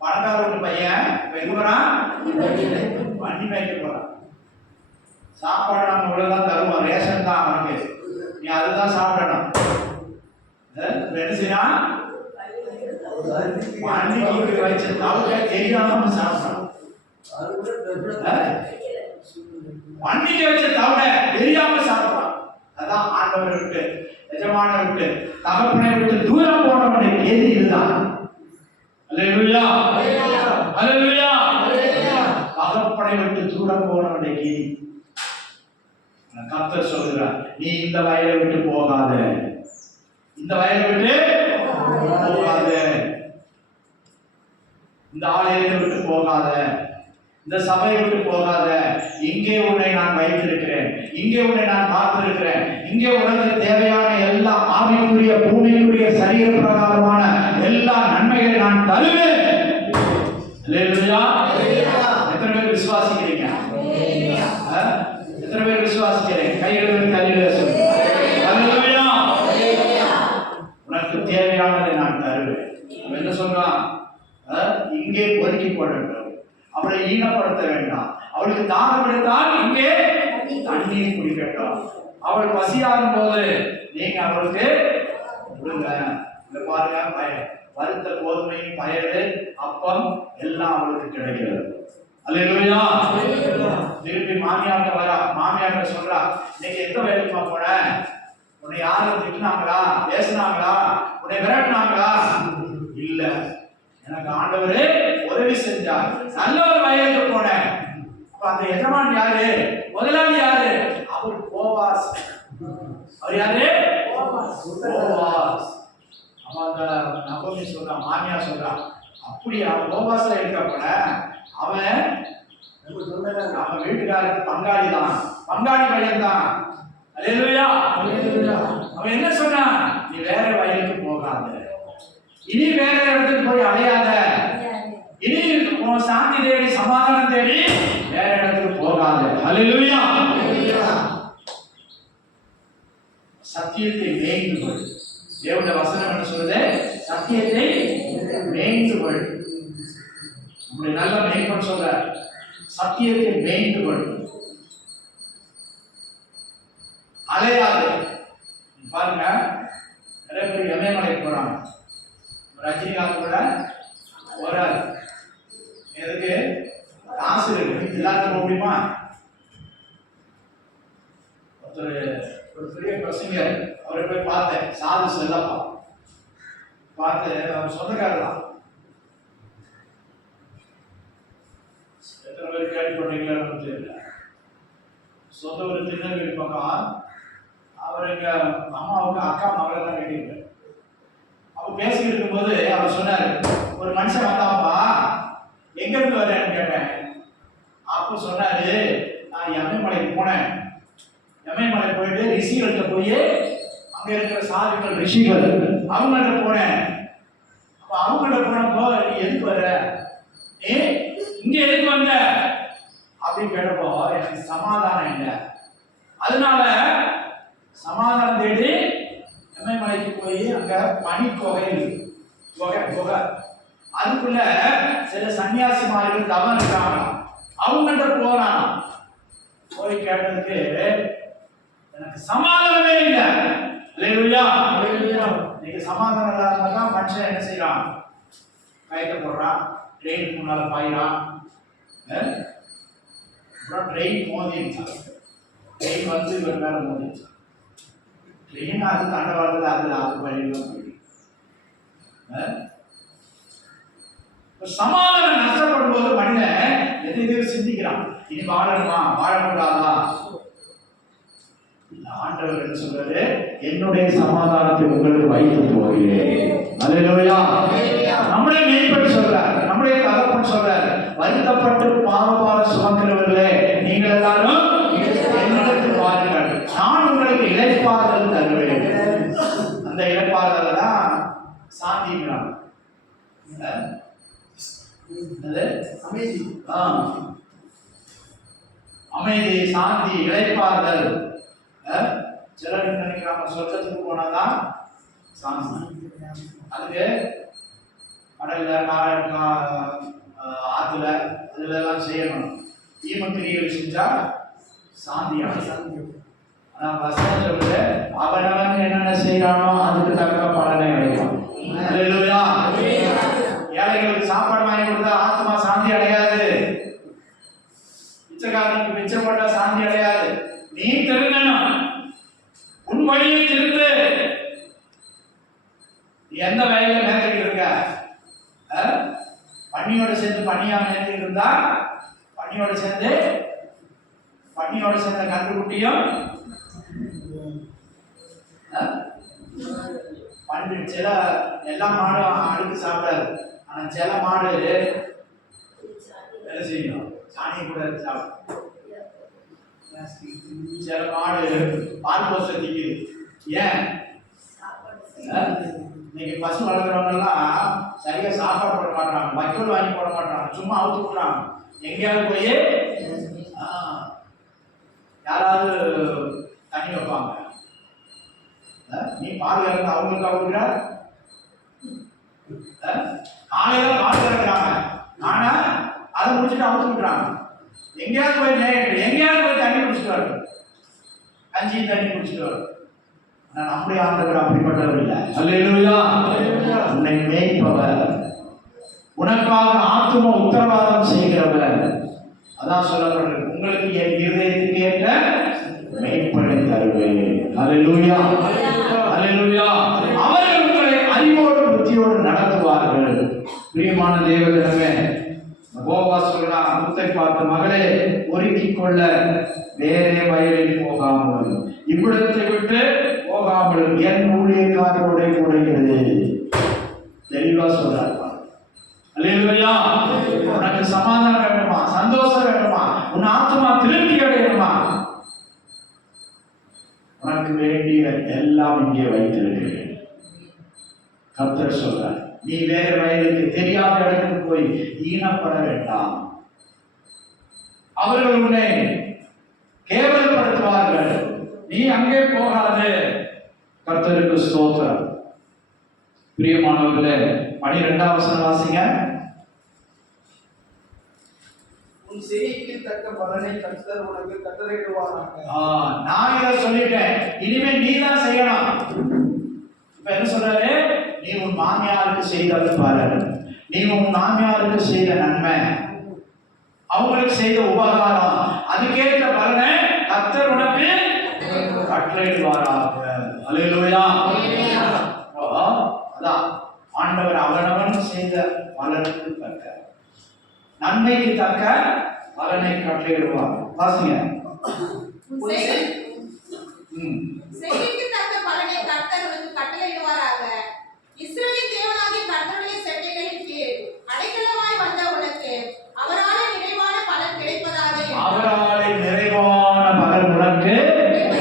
பணக்கார ஒரு பையன் இப்ப எங்க போறான்? பண்ணி மேய்க்க போறான். சாப்பாடு நம்ம இவ்வளவுதான் தருவோம், ரேஷன் தான் அவனுக்கு, நீ அதுதான் சாப்பிடணும். என்ன செய்யறான்? பண்ணி வச்சு தவிர தெரியாம சாப்பிடணும். பண்ணிக்க வச்ச தவிர தெரியாம சாப்பிடலாம். அதான் ஆண்டவரை விட்டு, எஜமான விட்டு, தகப்பனை விட்டு தூரம் போனவனுடைய கேதி இதுதான். அல்லேலூயா, அல்லேலூயா. தகப்பனை விட்டு தூரம் போனவனுடைய கேதி. கர்த்தர் சொல்கிறார், நீ இந்த வயலை விட்டு போகாத, இந்த வயலை விட்டு போகாத, இந்த ஆலயத்தை விட்டு போகாத, இந்த சபையை விட்டு போகாத, இங்கே உன்னை நான் வைத்திருக்கிறேன், இங்கே உன்னை நான் பார்த்திருக்கிறேன், இங்கே உனக்கு தேவையான எல்லா ஆவிக்குரிய பூமிக்குரிய சரீர பிரகாரமான எல்லா நன்மைகளை நான் தருவேன். அல்லேலூயா. எத்தனை பேர் விசுவாசிக்கிறீங்க? எத்தனை பேர் விசுவாசிக்கிறேன்? கையில் கையில் சொல்லுங்க. அல்லேலூயா. உனக்கு தேவையானதை நான் தருவேன். அவன் என்ன சொல்றான்? இங்கே பொறுக்கி போடட்டும், அவளை ஈனப்படுத்த வேண்டாம், அவளுக்கு தாகம் எடுத்தால் இங்கே தண்ணீர் குடிக்கட்டும், அவள் பசியாகும் போது நீங்க அவளுக்கு கொடுங்க. இந்த பாருங்க, வறுத்த கோதுமையும் பயறு அப்பம் எல்லாம் அவளுக்கு கிடைக்கிறது. அல்லேலூயா. திருப்பி மாமியார்ட்ட வரா, மாமியார்ட்ட சொல்றா, நீங்க எந்த வேலைக்குமா போன? உன்னை யாரும் திட்டினாங்களா, பேசினாங்களா, உன்னை விரட்டினாங்களா? இல்ல, எனக்கு ஆண்டவரே உதவி செஞ்சார், நல்ல ஒரு வயலுக்கு போனேன். அப்ப அந்த எஜமான் யாரு? முதலாளி யாரு? அவர் போவாஸ். அவர் யாரு? போவாஸ். அப்ப அந்த நபோமி சொல்றா, மாமியா சொல்றா, அப்படியா? போவாஸ்ல இருக்கப்பட அவன் நம்ம வீட்டுக்காரருக்கு பங்காளி தான், பங்காளி பையன் தான். அல்லேலூயா. அவன் என்ன சொன்னான்? நீ வேற வயலுக்கு போகாத, இனி வேற இடத்துக்கு போய் அலையாத, இனி சாந்தி தேடி சமாதானம் தேடி வேற இடத்துக்கு போகாத. அல்லேலூயா. சத்தியத்தை மேய்ந்து கொள். தேவனுடைய வசனம் என்ன சொல்றது? சத்தியத்தை மேய்ந்து கொள். நம்முடைய நல்ல மேய்ப்பன் சொல்ற, சத்தியத்தை மேய்ந்து கொள், அலையாது. பாருங்க, நிறைய பேர் எமயமலை போறாங்க. ரஜினிகாந்த் கூட போறாரு. எதுக்கு? காசு இருக்கு, எல்லாருக்கும் போக முடியுமா? ஒரு பெரிய பிரசங்கர், அவரை போய் பார்த்தேன், சாது செல்லப்பா. பார்த்து அவர் சொந்தக்காரர் தான். எத்தனை பேர் கேள்விப்பட்டீங்களான்னு தெரியல. சொந்த ஒரு திருநெல்வேலி பக்கம். அவர் எங்க அம்மாவுக்கு அக்கா மகளை தான் கேட்டிருக்காரு. அப்ப பேசிக்கிட்டு இருக்கும்போது அவர் சொன்னாரு, ஒரு மனுஷன் வந்தாப்பா, எங்க இருந்து வரேன்னு கேட்டேன். அப்போ சொன்னாரு, நான் எமயமலைக்கு போனேன். எமயமலை போயிட்டு ரிஷிகள்கிட்ட போய் அங்க இருக்கிற சாதுக்கள் ரிஷிகள் அவங்கள்ட்ட போனேன். அப்ப அவங்கள்ட்ட போனப்போ, நீ எதுக்கு வர, நீ இங்க எதுக்கு வந்த அப்படின்னு கேட்டப்போ, எனக்கு சமாதானம் இல்லை, அதனால சமாதானம் தேடி எமயமலைக்கு போய் அங்க பனி குகை குகை அதுக்குள்ள சில சன்னியாசிமார்கள் தவம் இருக்காங்க, அவங்கள்ட்ட போறான். போய் கேட்டதுக்கு எனக்கு சமாதானமே இல்லை. அல்லேலூயா. நீங்க சமாதானம் இல்லாததான் மனுஷன் என்ன செய்யறான், கயத்தை போடுறான், ட்ரெயின் முன்னால பாயிறான். அப்புறம் ட்ரெயின் மோதிடுச்சான். ட்ரெயின் வந்து இவர் மேல மோதிடுச்சான். ட்ரெயின் அது தண்டவாளத்தில் அது வழியில் போயிடுச்சு. சமாதானம் நஷ்டப்படும் போது மனிதன் எதை சிந்திக்கிறான், இனி வாழணுமா வாழக்கூடாதா? ஆண்டவர் என்ன சொல்றாரு, என்னுடைய சமாதானத்தை உங்களுக்கு வைத்து போகிறேன். அல்லேலூயா. நம்முடைய மேம்பட்டு சொல்றார், நம்முடைய தகப்பன் சொல்றார், வருத்தப்பட்டு பாவபார சுமக்கிறவர்களே நீங்கள் எல்லாரும் என்னிடத்தில் வாருங்கள், நான் உங்களுக்கு இளைப்பாறுதல் தருவேன். அந்த இளைப்பாறுதல் தான் சாந்திங்கிறான். அமைதி, அமைதி, சாந்தி, இளைப்பாறுதல். சிலர் நினைக்கிறாங்க சொர்க்கத்துக்கு போனாதான் சாந்தி. அதுக்கு கடல்ல ஆத்துல அதுல எல்லாம் செய்யணும், தீமக்கிரியல் செஞ்சா சாந்தியான. ஆனா வசனம் சொல்லுது, அவனவன் என்னென்ன செய்யறானோ அதுக்கு தக்க பலனை அடைவான். அல்லேலூயா. ஏழைகளுக்கு சாப்பாடு வாங்கி கொடுத்தா ஆத்மா சாந்தி அடையாது, பிச்சைக்காரனுக்கு பிச்சை போட்டா சாந்தி அடையாது. நீ திருந்தணும், உன் வழியை திருந்து. நீ எந்த வயல்ல மேய்ச்சிட்டு இருக்க, பன்னியோட சேர்ந்து பன்னியா மேய்ச்சிட்டு இருந்தா பன்னியோட சேர்ந்த கன்றுக்குட்டியும் பண்டு. சில எல்லா மாடும் அழுக்கு சாப்பிடாது, ஆனா சில மாடு என்ன செய்யும், சாணியை கூட சாப்பிடும். சில மாடு பால் போச திக்குது. ஏன்? இன்னைக்கு பசு வளர்க்குறவங்க எல்லாம் சரியா சாப்பாடு போட மாட்டாங்க, வைக்கோல் வாங்கி போட மாட்டாங்க, சும்மா அவுத்து விட்டுறாங்க. எங்கேயாவது போய் யாராவது தண்ணி வைப்பாங்க. நீ பால் இறந்து அவங்களுக்கு அவுக்குற, காலையில பால் இறக்குறாங்க, ஆனா அதை முடிச்சுட்டு அவுத்து விட்டுறாங்க. எங்கேயாவது போய் எங்கேயாவது போய் தண்ணி குடிச்சிட்டு வரும், கஞ்சி தண்ணி குடிச்சிட்டு வரும். ஆனா நம்முடைய ஆண்டவர் அப்படிப்பட்டவர் இல்லை. அல்லேலூயா. உன்னை மேய்ப்பவர், உனக்காக ஆத்தும உத்தரவாதம் செய்கிறவர். அதான் சொல்லப்படுறது, உங்களுக்கு என் இருதயத்துக்கு ஏற்ற மேய்ப்பனை தருவேன். அல்லேலூயா. அல்லேலூயா. அவர்கள் உங்களை அறிவோடு புத்தியோடு நடத்துவார்கள். பிரியமான தேவஜனமே, போவாஸ் சொல்றான், முத்தை பார்த்த மகளே ஒருக்கிக் கொள்ள வேறே வயலில் போகாமல், இவ்விடத்தை விட்டு போகாமல் என் ஊழியக்காரரோட கூடைகிறது. தெளிவா சொல்றார். அல்லேலூயா. உனக்கு சமாதானம் வேண்டுமா, சந்தோஷம் வேண்டுமா, உன் ஆத்மா திருப்தி அடையணுமா, உனக்கு வேண்டிய எல்லாம் இங்கே வைத்திருக்கிறேன். கர்த்தர் சொல்றார், நீ வேற வயலுக்கு தெரியாத இடத்துக்கு போய் ஈனப்பட வேண்டாம். அவர்கள் உன்னை கேவலப்படுத்துவார்கள், நீ அங்கே போகாது. கர்த்தருக்கு ஸ்தோத்திரம். பிரியமானவர்களே, 12ஆம் வசனம் வாசிங்க. உன் செய்கைக்கு தக்க பலனை கர்த்தர் உனக்கு கட்டளையிடுவாராக. நான் இதை சொல்லிட்டேன், இனிமே நீ தான் செய்யணும். இப்ப என்ன சொல்றாரு, நீ உன் மாமியாருக்கு செய்தது பாரு, நீ உன் மாமியாருக்கு செய்த நன்மை, அவங்களுக்கு செய்த உபகாரம், அதுக்கேற்ற பலனை கர்த்தர் உனக்கு கட்டளையிடுவாராக. அல்லேலூயா. அதான் ஆண்டவர் அவனவன் செய்த பலனுக்கு தக்க, நன்மைக்கு தக்க பலனை கட்டளையிடுவார். வாசிங்க. செய்கைக்கு தக்க பலனை கர்த்தர் உனக்கு கட்டளையிடுவாராக. இஸ்ரவேலின் தேவனாகிய கர்த்தருடைய செட்டைகளின் கீழ் அடைக்கலமாய் வந்த உனக்கு அவராலே நிறைவான பலன் கிடைப்பதாக. அவராலே நிறைவான பலன் உனக்கு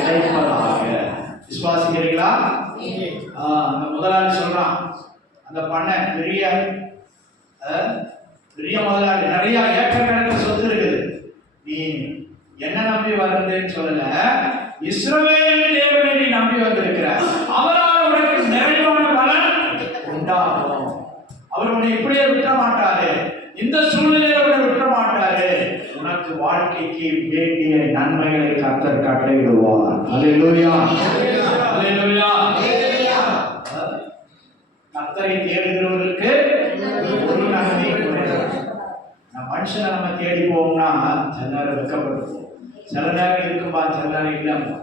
கிடைப்பதாக. விசுவாசிக்கிறீங்களா? அந்த முதலாளி சொல்றான், அந்த பண்ணை பெரிய முதலாளி, நிறைய ஏக்கர் கணக்கு சொத்து இருக்குது, நீ என்ன நம்பி வருதுன்னு சொல்லல, இஸ்ரவேல் தேவனை நீ நம்பி வந்திருக்கிற, அவரால் உனக்கு நிறைவான பலன் உண்டாகும். அவர் உன்னை இப்படியே விட்ட மாட்டாரு, இந்த சூழ்நிலையில உன்னை விட்ட மாட்டாரு. உனக்கு வாழ்க்கைக்கு வேண்டிய நன்மைகளை கர்த்தர் கட்டளையிடுவார். அல்லேலூயா. அல்லேலூயா. கர்த்தரை தேடுகிறவர்களுக்கு ஒரு நன்மை கிடையாது. மனுஷனை நம்ம தேடி போவோம்னா சில நேரம் வெட்கப்படுவோம், சில நேரம் இருக்கும்பா, சில நேரம் இல்லைம்பா.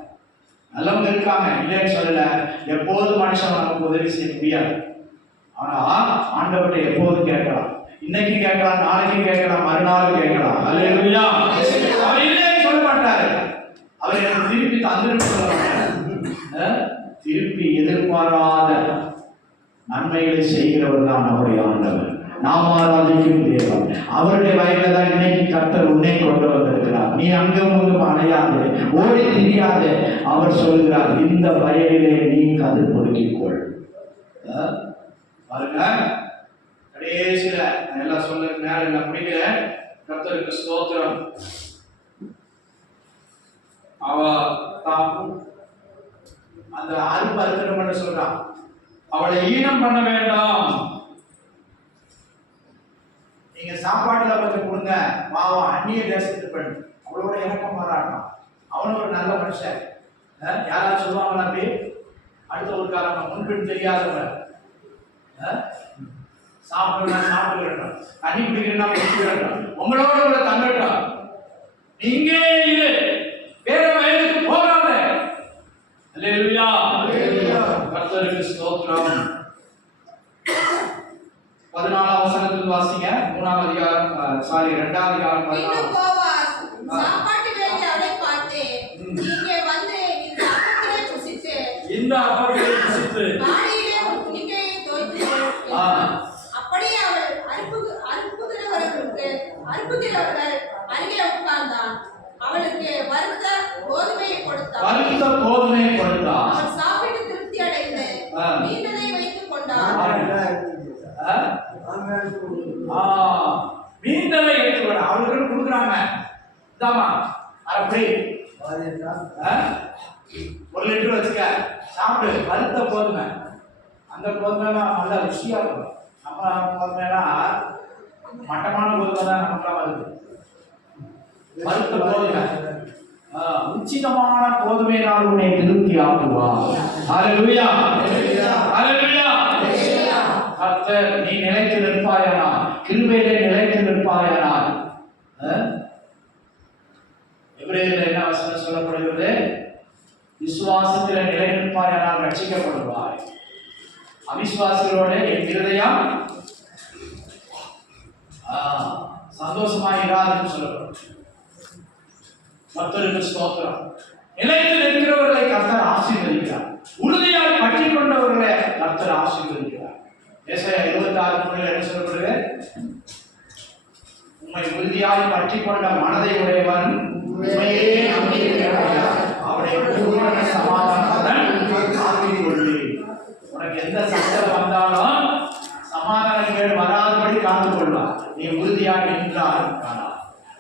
நல்லவங்க இருக்காங்க, இல்லைன்னு சொல்லல. எப்போது மனுஷன் நமக்கு உதவி செய்ய முடியாது. ஆனா ஆண்டவர்கிட்ட எப்போது கேட்கலாம், இன்னைக்கு கேட்கலாம், நாளைக்கு கேட்கலாம், மறுநாள் கேட்கலாம். அல்லேலூயா. அவர் இல்லைன்னு சொல்ல மாட்டாரு, அவர் எனக்கு திருப்பி தந்துருன்னு சொல்ல மாட்டாரு. திருப்பி எதிர்பாராத நன்மைகளை செய்கிறவர் தான் நம்முடைய ஆண்டவர், நாம் ஆராதிக்கும் தேவன். அவருடைய வயல தான் இன்னைக்கு கர்த்தர் உன்னை கொண்டு வந்திருக்கிறார். நீ அங்கும் அலையாது, ஓடி திரியாது. அவர் சொல்கிறார், இந்த வயலிலே நீ கதிர் பொறுக்கிக்கொள். பாருங்க, கடைசியில எல்லாம் சொல்ல நேரம் இல்லை, முடிக்கிறேன். கர்த்தருக்கு ஸ்தோத்திரம். அவ அந்த அறுப்பு அறுக்கணும் சொல்றான், அவளை ஈனம் பண்ண வேண்டாம், நீங்க சாப்பாட்டுல கொஞ்சம் கொடுங்க, பாவம் அந்நிய தேசத்து பெண், அவளோட இணக்கம் பாராட்டலாம். அவனும் ஒரு நல்ல மனுஷன். யாராவது சொல்லுவாங்களா அப்படி? அடுத்த ஒரு காலம் முன்பின் தெரியாதவன், சாப்பிடணும் சாப்பிட்டுக்கிட்டோம், தண்ணி குடிக்கிறா குடிச்சுக்கிட்டோம், உங்களோட உள்ள தங்கட்டும், நீங்க இரு, வேற வயலுக்கு போகாத. அல்லேலூயா. கர்த்தருக்கு ஸ்தோத்திரம். 14ஆம் வசனத்தில் வாசிங்க. 3ஆம் அதிகாரம் 2ஆம் அதிகாரம் 14. சாப்பாட்டு வேளையில் அவளை பார்த்து, இங்கே வந்து இந்த அப்பத்தை புசித்து காலையிலே உன் துணிக்கையை துவைத்து, அப்படியே அவள் அறுப்புகிறவர்கள் அருகே உட்கார்ந்தான். அவளுக்கு வறுத்த கோதுமையை கொடுத்தான். அவள் சாப்பிட்டு திருப்தி அடைந்து மீந்ததை வைத்துக் கொண்டாள். மீந்தவை எடுத்து அவங்களுக்கு கொடுக்குறாங்க. அப்படி 1 லிட்டர் வச்சுக்க, சாப்பிடு, வறுத்த கோதுமை. அந்த கோதுமைலாம் நல்லா ருசியா இருக்கும். நம்ம கோதுமைலாம் மட்டமான கோதுமை தான் நமக்குலாம் வருது. வறுத்த கோதுமை, உச்சிதமான கோதுமையினால் உன்னை திருப்தி ஆக்குவா. அல்லேலூயா. அல்லேலூயா. கர்த்தர் நீ நிலைத்து நிற்பாயானால், கிருபையிலே நிலைத்து நிற்பாயானால், எபிரேயரில் என்ன வசனம் சொல்லப்படுகிறது? விசுவாசத்தில் நிலை நிற்பாயானால் ரட்சிக்கப்படுவாய். அவிசுவாசிகளோட என் இருதயம் சந்தோஷமாக இராதுன்னு சொல்லப்படும். கர்த்தருக்கு ஸ்தோத்திரம். நிலைத்து நிற்கிறவர்களை கர்த்தர் ஆசீர்வதிக்கிறார். உறுதியாய் பற்றி கொண்டவர்களை கர்த்தர் ஆசீர்வதிக்கிறார். ஏசாயா 26:3 என்ன சொல்லப்படுது? உம்மை உறுதியாய் பற்றி கொண்ட மனதை உடையவன் உம்மையே நம்பியிருக்கிறான், அவனை பூரண சமாதானத்துடன் காத்துக் கொள்ளு. உனக்கு எந்த சத்தம் வந்தாலும் சமாதானங்கள் வராதபடி காத்துக் கொள்வார். நீ உறுதியாய் நின்றால்,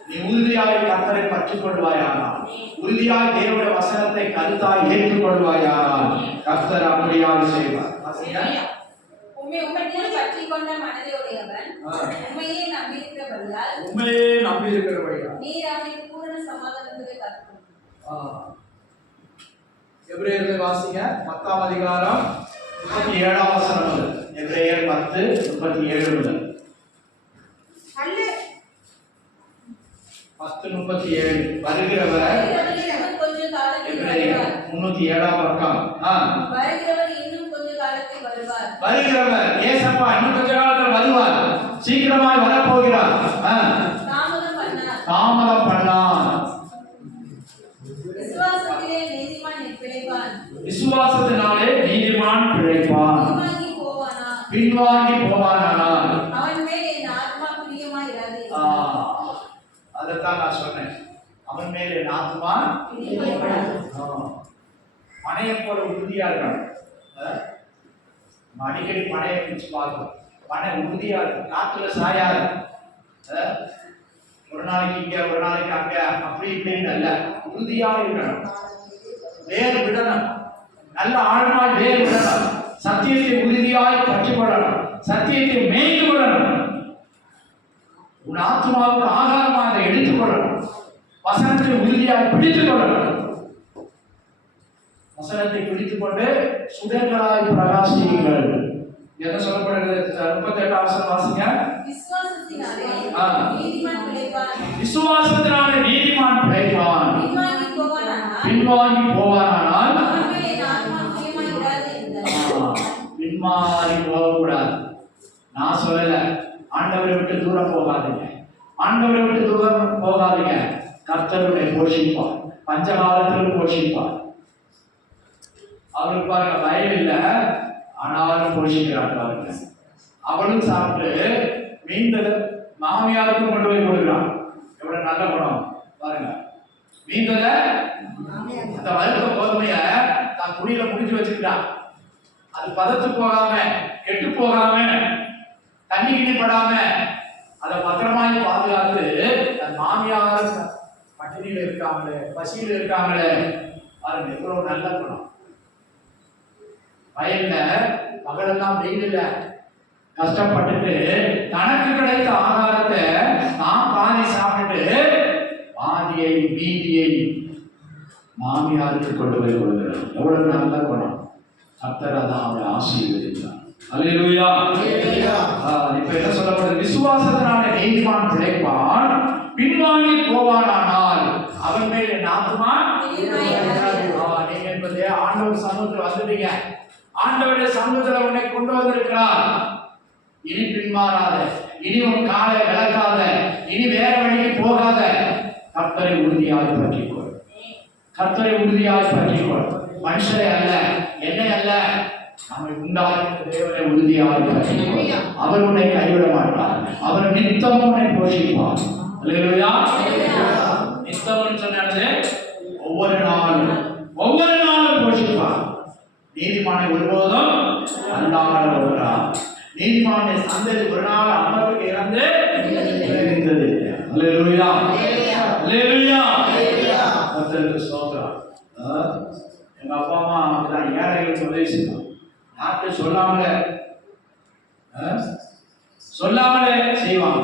நீ உறுதியாய் கர்த்தரை பற்றிக் கொள்வாயானால், உறுதியாய் தேவனுடைய வசனத்தை கருத்தாய் ஏற்றுக்கொள்வாயானால் கர்த்தர் அப்படியாக செய்வார். உம்மையே பற்றிக் கொண்ட மனதை உடையவன் உம்மையே நம்பியிருக்கிறபடியால் நீர் அவனுக்கு பூரண சமாதானத்தை கற்பிக்கும். எபிரேயர்ல வாசிங்க 10ஆம் அதிகாரம் 37ஆம் வசனம் முதல். எபிரேயர் 10:37 முதல். 10:37 வருகிறவர் வருகிறவர் இன்னும் கொஞ்ச காலத்தில் வருவார். 307 பக்கம். வருகிறவர் இன்னும் கொஞ்ச காலத்தில் வருவார். வருகிறவர் ஏசப்பா இன்னும் கொஞ்ச காலத்தில் வருவார், சீக்கிரமாய் வரப்போகிறார். தாமதம் பண்ணார். தாமதம் பண்ணார். விசுவாசத்திலே நீதிமான் பிழைப்பான். விசுவாசத்தினாலே நீதிமான் பிழைப்பான். பின்வாங்கி போவானா? பின்வாங்கி போவானானால் அவன் மேல் என் ஆத்மா பிரியமாயிராது. அதைத்தான் நான் சொன்னேன். அவன் மேல் என் ஆத்மா பனையை போல உறுதியா இருக்கான். அடிக்கடி பனையை பிடிச்சு பார்க்கணும். பனை உறுதியா இருக்கும், காத்துல சாயாது. ஒரு நாளைக்கு இங்க ஒரு நாளைக்கு அங்க அப்படி இப்படின்னு அல்ல, உறுதியா இருக்கணும். வேறு விடணும், நல்ல ஆழ்நாள் வேறு விடணும். சத்தியத்தை உறுதியாய் பற்றிக்கொள்ளணும், சத்தியத்தை மேய்ந்து கொள்ளணும். உன் ஆத்மாவுக்கு ஆகாரமாக அதை எடுத்துக்கொள்ளணும். வசனத்தை உறுதியாக பிடித்துக் கொள்ளணும். வசனத்தை பிடித்துக் கொண்டு சுடர்களாய் பிரகாசியுங்கள். என்ன சொல்லப்படுகிறது? 38 வசனம் வாசிங்க. விசுவாசத்தினாலே நீதிமான் பிழைப்பான். விசுவாசத்தினாலே நீதிமான் பிழைப்பான். பின்வாங்கி போவானானால் பின்வாங்கி போவானானால் அவன் மேல் என் ஆத்மா பிரியமாயிராது என்றார். பின்மாறி போகக்கூடாது. நான் சொல்லல, ஆண்டவரை விட்டு தூரம் போகாதீங்க. ஆண்டவரை விட்டு தூரம் போகாதீங்க. கர்த்தருடைய போஷிப்பார், பஞ்சகாலத்திலும் போஷிப்பார். அவருக்கு பாருங்க பயம் இல்லை, ஆனாலும் போஷிக்கிறார் பாருங்க. அவளும் சாப்பிட்டு மீந்தது மாமியாருக்கும் கொண்டு போய் கொடுக்குறான். எவ்வளவு நல்ல குணம் பாருங்க. மீந்தத அந்த வறுத்த கோதுமைய தான் துணியில முடிச்சு வச்சுக்கிட்டான். அது பதத்து போகாம கெட்டு போகாம தண்ணி கிணிப்படாம அதை பத்திரமாய் பாதுகாத்து தன் மாமியார் பட்டினியில இருக்காங்களே, பசியில இருக்காங்களே, பாருங்க எவ்வளவு நல்ல குணம். வயல்ல பகலெல்லாம் வெயிலில் கஷ்டப்பட்டுட்டு தனக்கு கிடைத்த ஆகாரத்தை தான் பாதி சாப்பிட்டு பாதியை மீதியை மாமியாருக்கு கொண்டு போய் கொடுக்கிறார். எவ்வளவு நல்ல குணம். கர்த்தர் அதான் அவரை ஆசீர்வதித்தார். அல்லேலூயா. இப்ப என்ன சொல்லப்படுது? விசுவாசத்தினாலே நீதிமான் பிழைப்பான், பின்வாங்கி போவானானால் அவன் மேல் என் ஆத்துமா. நீங்க என்பது ஆண்டவர் சமூகத்தில் வந்துட்டீங்க. ஆண்டவருடைய சமூகத்தில் உன்னை கொண்டு வந்திருக்கிறார். இனி பின்மாறாத, இனி உன் காலை விளக்காத, இனி வேற வழிக்கு போகாத. கர்த்தரை உறுதியாக பற்றிக்கொள், கர்த்தரை உறுதியாக பற்றிக்கொள். மனுஷரை அல்ல, என்னை அல்ல, நம்மை உண்டாக்கிய தேவனை உறுதியாக பற்றிக்கொள். அவர் உன்னை கைவிட மாட்டார். அவர் நித்தமும் உன்னை போஷிப்பார். அல்லேலூயா. நித்தம்னு சொன்னது ஒவ்வொரு நாளும் போஷிப்பார். நீதிமானை ஒருபோதும் அல்லாமல் வருகிறார். நீதிமானுடைய சந்ததி ஒரு நாள் அம்மனுக்கு இறந்து இருந்தது. அல்லேலூயா. அல்லேலூயா. கர்த்தருக்கு ஸ்தோத்திரம். எங்க அப்பா அம்மா அப்படிதான் ஏழைகளுக்கு உதவி செய்வாங்க. யார்கிட்ட சொல்லாமலே செய்வாங்க.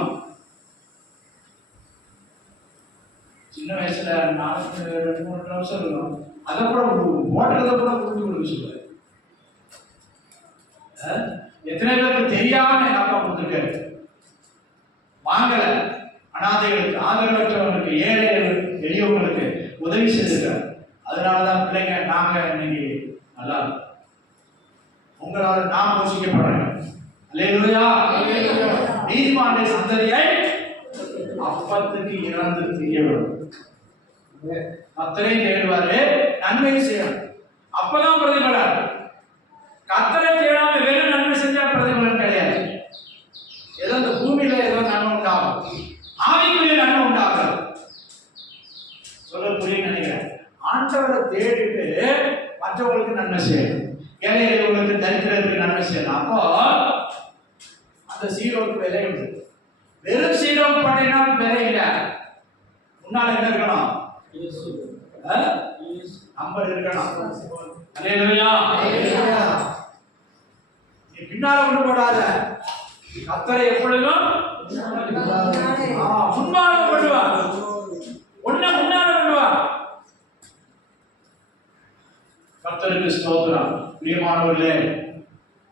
சின்ன வயசுல 4-3 நிமிஷம் இருக்கும். அதை கூட ஓட்டுறதை கூட புரிஞ்சு கொடுக்க சொல்லுவாரு. எத்தனை பேருக்கு தெரியாம எங்க அப்பா கொடுத்துருக்காரு. வாங்கல, அனாதைகளுக்கு, ஆதரவற்றவர்களுக்கு, ஏழைகளுக்கு, பெரியவங்களுக்கு உதவி செய்திருக்காரு. அதனாலதான் பிள்ளைங்க நாங்க இன்னைக்கு நல்லா உங்களால நான் போஷிக்கப்படுறேன். அல்லேலூயா. நீதிமானுடைய சந்ததியை அப்பத்துக்கு இறந்து செய்ய வேண்டும். கர்த்தரை தேடுவாரு, நன்மை செய்யணும், அப்பதான் பிரதிபலன். கர்த்தரை தேடாம வெறும் நன்மை செஞ்சா பிரதிபலன் கிடையாது. ஏதோ இந்த பூமியில ஏதோ நன்மை உண்டாகும், ஆவிக்குரிய நன்மை உண்டாகும். சொல்ல புரிய நினைக்கிறேன். ஆண்டவரை தேடிட்டு மற்றவங்களுக்கு நன்மை செய்யணும், ஏழைகளுக்கு, தரித்திரருக்கு நன்மை செய்யணும். அப்போ அந்த சீரோவுக்கு விலை உண்டு. வெறும் சீரோவுக்கு பண்ணீங்கன்னா விலை இல்லை. முன்னால என்ன இருக்கணும்? நம்பர் இருக்கணும். அல்லேலூயா. நீ பின்னால கொண்டு போடாத. கர்த்தரை எப்பொழுதும் முன்னால கொண்டு வா. முன்னால கொண்டு வா. கர்த்தருக்கு ஸ்தோத்திரம். பிரியமானவர்களே,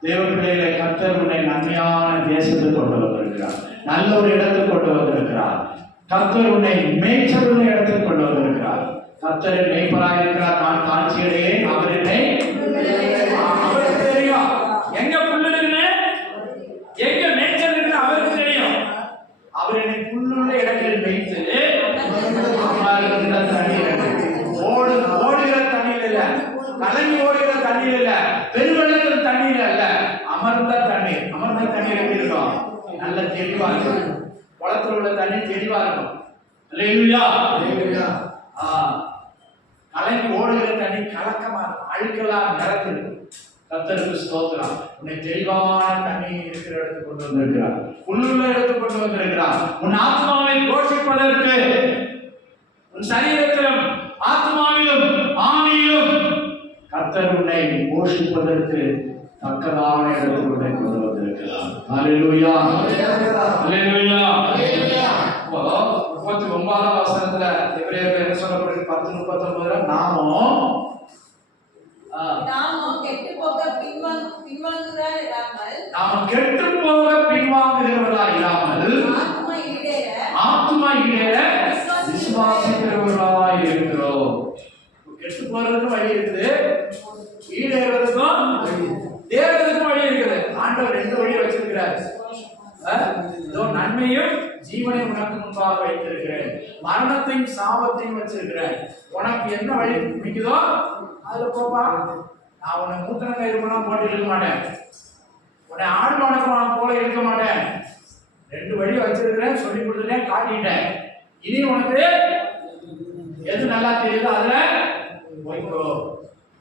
தேவ பிள்ளைகளை, கர்த்தர் உன்னை நன்மையான தேசத்துக்கு கொண்டு வந்திருக்கிறார். நல்ல ஒரு இடத்துக்கு கொண்டு வந்திருக்கிறார். கர்த்தர் உன்னை மேய்ச்சலுள்ள இடத்தில் கொண்டு வந்திருக்கிறார். கர்த்தரின் மேய்ப்பராய் இருக்கிறார். நான் காட்சியிலேயே அவர் என்னை அவருக்கு தெரியும். எங்க புல்லு இருக்குன்னு, எங்க மேய்ச்சல் இருக்குன்னு அவருக்கு தெரியும். அவர் என்னை புல்லுள்ள இடங்களில் மேய்த்து ஓடுகிற தண்ணீர் இல்ல, கலங்கி ஓடுகிற தண்ணீர் இல்ல, பெருவெள்ளத்தில் தண்ணீர் அல்ல, அமர்ந்த தண்ணீர். அமர்ந்த தண்ணீர் எப்படி இருக்கும்? நல்ல தெளிவா இருக்கும். குளத்தில் உள்ள தண்ணீர் தெளிவா இருக்கும். அல்லேலூயா. கலங்கி ஓடுகிற தண்ணி கலக்கமா இருக்கும், அழுக்கெல்லாம் நிறக்குது. கர்த்தருக்கு ஸ்தோத்திரம். உன்னை தெளிவான தண்ணி இருக்கிற இடத்துக்கு கொண்டு வந்திருக்கிறார். புல்லுள்ள இடத்துக்கு கொண்டு வந்திருக்கிறார். உன் ஆத்மாவை போஷிப்பதற்கு, உன் சரீரத்திலும் ஆத்மாவிலும் ஆவியிலும் கர்த்தர் உன்னை போஷிப்பதற்கு தக்கதான இடத்துக்கு உன்னை கொண்டு வந்திருக்கிறார். அல்லேலூயா. அல்லேலூயா. 39ஆம் வசனத்துல எபிரேயர்கள் என்ன சொல்லப்படுது? 10:39 நாமும் கெட்டு போக பின்வாங்குகிறவர்களாய் இராமல் ஆத்துமா ஈடேற விசுவாசிக்கிறவர்களாய் இருக்கிறோம். கெட்டு போறதுக்கும் வழி இருக்குது, ஈடேறதுக்கும் தேவனுக்கும் வழி இருக்குது. ஆண்டவர் 2 வழியை வச்சிருக்கிறார். நன்மையும் ஜீவனையும் உனக்கு முன்பாக வைத்திருக்கிறேன், மரணத்தையும் சாபத்தையும் வச்சிருக்கிறேன். உனக்கு என்ன வழி பிடிக்குதோ அதுல போப்பா. நான் உன்னை மூத்தன கயிறுலாம் போட்டு இருக்க மாட்டேன், உன்னை ஆடு மாடலாம் போல இருக்க மாட்டேன். 2 வழி வச்சிருக்கிறேன், சொல்லி கொடுத்துட்டேன், காட்டிட்டேன். இனி உனக்கு எது நல்லா தெரியுதோ அதுல போய்க்கோ.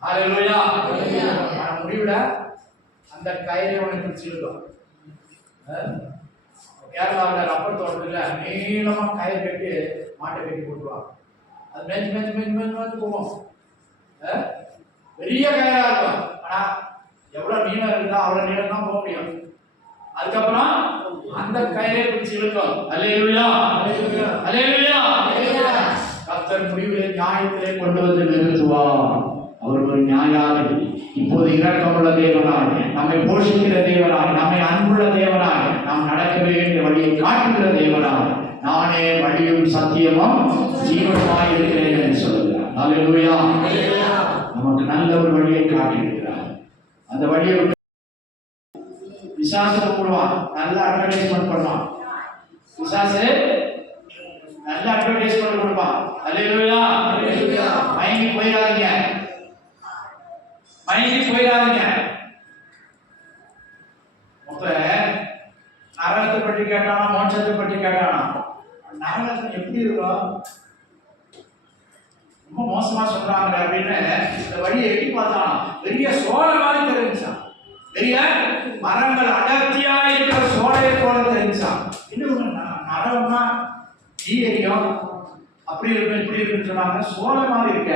அல்லேலூயா. முடிவுல அந்த கயிறை உனக்கு பிடிச்சிருக்கோம். கேரளாவில் ரப்பர் தோட்டத்துல நீளமா கயிறு கட்டி மாட்டை கட்டி போட்டுருவாங்க. அது மேய்ச்சி மேய்ச்சி மேய்ச்சி மேய்ச்சி மேய்ச்சி போவோம். பெரிய கயிறா இருக்கும், ஆனா எவ்வளவு நீளம் இருக்குதோ அவ்வளவு நீளம் தான் போக முடியும். அதுக்கப்புறம் அந்த கயிறை பிடிச்சி இழுக்கும். அல்லேலூயா. அல்லேலூயா. கர்த்தர் முடிவிலே நியாயத்திலே கொண்டு வந்து நிறுத்துவார். அவர் ஒரு நியாயாதிபதி. இப்போது இரக்கமுள்ள தேவனாய், நம்மை போஷிக்கிற தேவனாய், நம்மை அன்புள்ள தேவனாய், நாம் நடக்க வேண்டிய வழியை காட்டுகிற தேவனாய், நானே வழியும் சத்தியமும் ஜீவனுமாய் இருக்கிறேன் என்று சொல்லுகிறார். அல்லேலூயா. நமக்கு நல்ல ஒரு வழியை காட்டியிருக்கிறார். அந்த வழியை பிசாசு போடுவான், நல்ல அட்வர்டைஸ்மெண்ட் பண்ணுவான். பிசாசு நல்ல அட்வர்டைஸ்மெண்ட் கொடுப்பான். அல்லேலூயா. மயங்கி போயிடாதீங்க, மயங்கி போயிடாதீங்க. நரகத்தை பற்றி கேட்டானா, மோட்சத்தை பற்றி கேட்டானா? நரகத்தை எப்படி இருக்கும், ரொம்ப மோசமா சொல்றாங்க அப்படின்னு இந்த வழியை எட்டி பார்த்தானா பெரிய சோலை மாதிரி தெரிஞ்சான். பெரிய மரங்கள் அடர்த்தியா இருக்கிற சோலையை போல தெரிஞ்சான். இன்னும் நரகம்னா தீயரியம் அப்படி இருக்கு இப்படி இருக்குன்னு சொன்னாங்க. சோலை மாதிரி இருக்க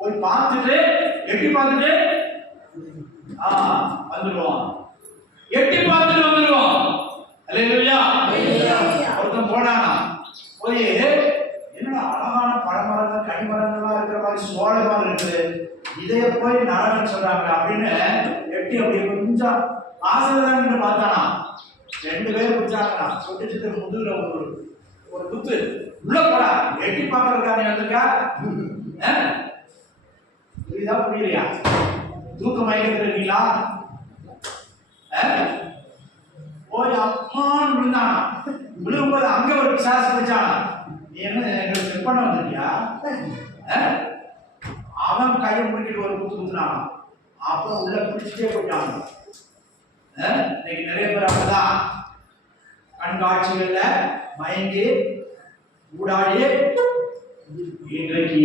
போய் பார்த்துட்டு எட்டி பார்த்துட்டு வந்துடுவோம், எட்டி பார்த்துட்டு வந்துடுவோம். அல்லேலூயா. ஒருத்தன் போனானா போய் என்னடா அழகான பழமரங்கள் கனிமரங்கள்லாம் இருக்கிற மாதிரி சோலை மாதிரி இருக்குது, இதைய போய் நரகன்னு சொல்றாங்க அப்படின்னு எட்டி அப்படி கொஞ்சம் ஆசைதான் பார்த்தானா. 2 பேர் பிடிச்சாங்கண்ணா, சொட்டு முதுகுல ஒரு குத்து உள்ள போடா. எட்டி பார்க்கறதுக்கான வந்துக்கா புரியுதா புரியலையா? தூக்க மயக்கத்துல இருக்கீங்களா? போய் அம்மான்னு விழுந்தானா. விழுகும்போது அங்க ஒரு பிசாசு பிடிச்சானா. நீ என்ன எங்களுக்கு செக் பண்ண வந்திருக்கியா? அவன் கையை முடிக்கிட்டு ஒரு குத்து குத்துனானா. அப்புறம் உள்ள பிடிச்சிட்டே போயிட்டான். இன்னைக்கு நிறைய பேர் அப்படிதான் கண்காட்சிகள்ல மயங்கி ஊடாடி இன்றைக்கு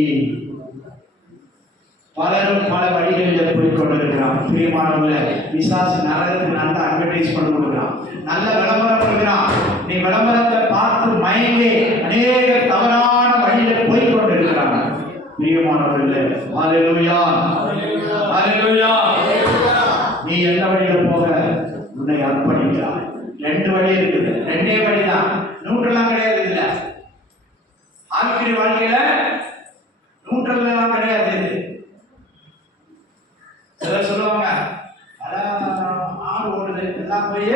பலரும் பல வழிகளில் போய் கொண்டிருக்கிறான். பிரியமானவர்களே, பிசாசு நரகத்துக்கு நல்ல அட்வர்டைஸ்மெண்ட் கொடுக்கிறான், நல்ல விளம்பரம் கொடுக்கிறான். நீ விளம்பரத்தை பார்த்து மயங்கி அநேக தவறான வழியில போய் கொண்டிருக்கிறாங்க. பிரியமானவர்களே, அல்லேலூயா. அல்லேலூயா. நீ எந்த வழியில போக உன்னை அர்ப்பணிக்கிறாய். 2 வழி இருக்குது, 2 வழிதான், நூற்றெல்லாம் கிடையாது. இல்ல ஆட்சி வாழ்க்கையில நூற்றெல்லாம் கிடையாது. சிலர் சொல்லுவாங்க, ஆறு ஓடுது எல்லாம் போய்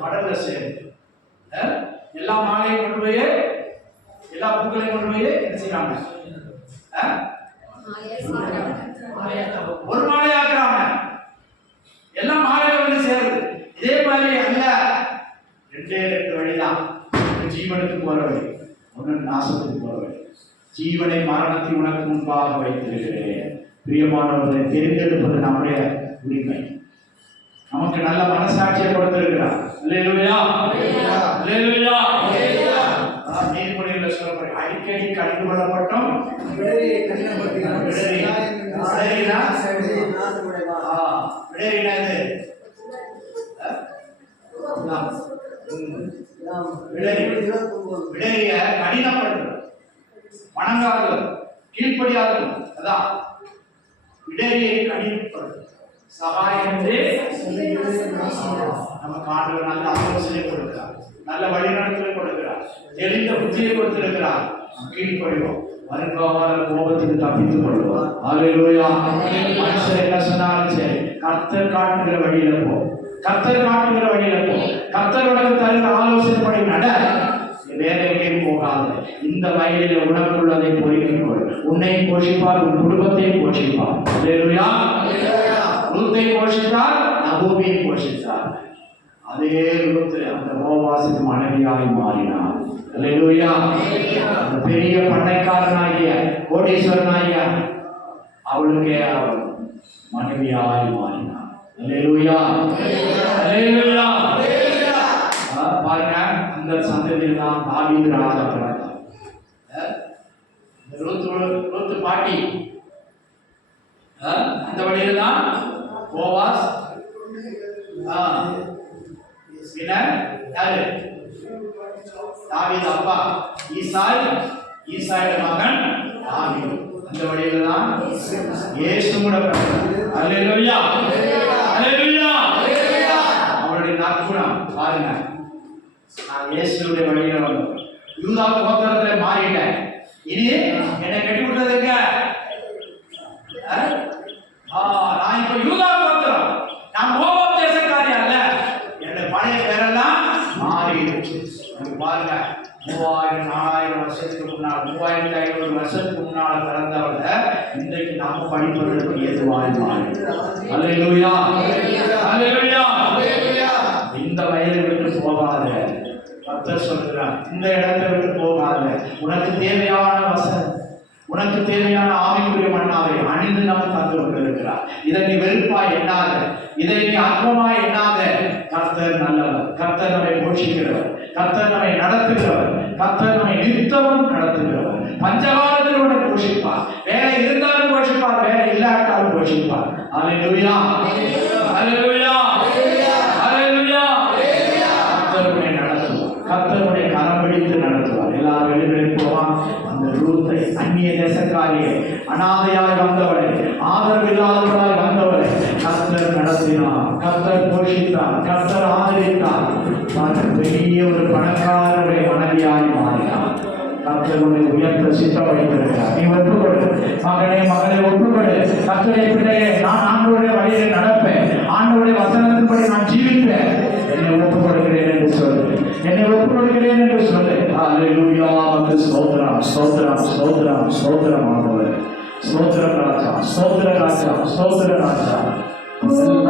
கடல்ல சேரும், எல்லா மாலையும் கொண்டு போய் எல்லா பூக்களையும் கொண்டு போய் என்ன செய்யறாங்க? ஒரு மாலை ஆக்குறாங்க. எல்லாம் மாலையில வந்து சேருது. இதே மாதிரி அல்ல, ரெண்டு வழிதான். ஜீவனுக்கு போற வழி, ஒன்று நாசத்துக்கு போற வழி. ஜீவனை மரணத்தை உனக்கு முன்பாக வைத்திருக்கிறேன். பிரியமானவர்களை தெரிந்தெடுப்பது நம்முடைய உரிமை. நமக்கு நல்ல மனசாட்சியை கொடுத்திருக்கிறார். அல்லேலூயா, அல்லேலூயா. நீதிமொழியில் சொல்லப்படும் அடிக்கடி கடிந்து கொள்ளப்பட்டோம் விடறிய கடினப்படுது, வணங்காது, கீழ்ப்படியாது. அதான் விடறியை கடினப்படுது. சகாயத்தை நமக்கு ஆண்டவர் நல்ல ஆலோசனை கொடுக்கிறார், நல்ல வழிநடத்தலை கொடுக்கிறார், தெளிந்த புத்தியை கொடுத்திருக்கிறார். கீழ்ப்படிவோம், வருங்கால கோபத்துக்கு தப்பித்துக் கொள்வோம். அல்லேலூயா. மனுஷர் என்ன சொன்னாலும் சரி, கர்த்தர் காட்டுகிற வழியில போ, கர்த்தர் காட்டுகிற வழியில போ, கர்த்தர் உனக்கு தருகிற ஆலோசனைப்படி நட. வேற எங்கேயும் போகாது. இந்த வயலில் உனக்குள்ளதை பொறுக்கிக் கொள். உன்னை போஷிப்பார், உன் குடும்பத்தை போஷிப்பார். அல்லேலூயா. ரூத்தை போஷித்தார், நகோமியை போஷித்தார். அதே ரூத் அந்த போவாசுக்கு மனைவியாய் மாறினார். அல்லேலூயா. அந்த பெரிய பண்ணைக்காரனாகிய கோடீஸ்வரனாகிய அவளுக்கே அவள் மனைவியாய் மாறினார். அல்லேலூயா, அல்லேலூயா. பாருங்க, அந்த சந்ததியில் தான் தாவீது ராஜா பிறந்தார். ரூத் பாட்டி அந்த வழியில தான் போவாஸ் யாரு? தாவீது அப்பா ஈசாயோட மகன் தாவீது. அந்த வழியில தான் இயேசு கூட பிறந்தார். அல்லேலூயா, அல்லேலூயா. அவருடைய நற்குணம் பாருங்க, நான் இயேசுடைய வழியில வந்தேன், யூதா கோத்திரத்துல மாறிட்டேன், இனி என்னை கட்டி விட்டதுங்க. நான் இப்ப யூதா கோத்திரம், நான் மோவாப் தேசக்காரி அல்ல. என்னுடைய பழைய பேரெல்லாம் மாறிடுச்சு. பாருங்க, 3000-4000 வருஷத்துக்கு முன்னால், 3500 வருஷத்துக்கு முன்னால் பிறந்தவங்க இன்றைக்கு நாம படிப்பதற்கு ஏதுவாய் மாறி. அல்லேலூயா, அல்லேலூயா. இந்த வயலை விட்டு போகாத, கர்த்தர் சொல்கிறார், இந்த இடத்தை விட்டு போகாத. உனக்கு தேவையான வசனம், உனக்கு தேவையான ஆவிக்குரிய மன்னாவை அணிந்து நாம் தந்து கொண்டிருக்கிறார். இதை நீ வெறுப்பா எண்ணாத, இதை நீ அற்பமாய் எண்ணாத. கர்த்தர் நல்லவர், கர்த்தர் நம்மை போஷிக்கிறவர், கர்த்தர் நம்மை நடத்துகிறவர், கர்த்தர் நம்மை நித்தமும் நடத்துகிறவர். பஞ்சகாலத்தில் உன்னை போஷிப்பார். வேலை இருந்தாலும் போஷிப்பார், வேலை இல்லாட்டாலும் போஷிப்பார். அல்லேலூயா, அல்லேலூயா, அல்லேலூயா. கர்த்தருடைய நடத்துவார், கர்த்தருடைய கரம் பிடித்து நடத்துவார். எல்லாரும் வெளியில் போவான். அந்த ரூத்தை, அந்நிய தேசக்காரியை, அனாதையாய் வந்தவளை, ஆதரவில்லாதவராய் வந்தவளை கர்த்தர் நடத்தினார், கர்த்தர் போஷித்தார், கர்த்தர் ஆதரித்தார். பெரிய ஒரு பணக்காரருடைய மனைவியாய் மாறினார். கர்த்தருடைய உயர்த்த சித்தம் வைத்திருக்கிறார். நீ ஒப்புக்கொடு மகனே, மகளை ஒப்புக்கொடு. கர்த்தருடைய பிள்ளையே, நான் ஆண்டவருடைய வழியிலே நடப்பேன், ஆண்டவருடைய வசனத்தின்படி நான் ஜீவிப்பேன். என்னை ஒப்புக் கொடுக்கிறேன் என்று சொல்லு, என்னை ஒப்புக் கொடுக்கிறேன் என்று சொல்லு. அல்லேலூயா. ஸ்தோத்திரம், ஸ்தோத்திரம், ஸ்தோத்திரம், ஸ்தோத்திரம் ஆண்டவரே. ஸ்தோத்திரம் ராஜா, ஸ்தோத்திர ராஜா, ஸ்தோத்திர ராஜா. Oh,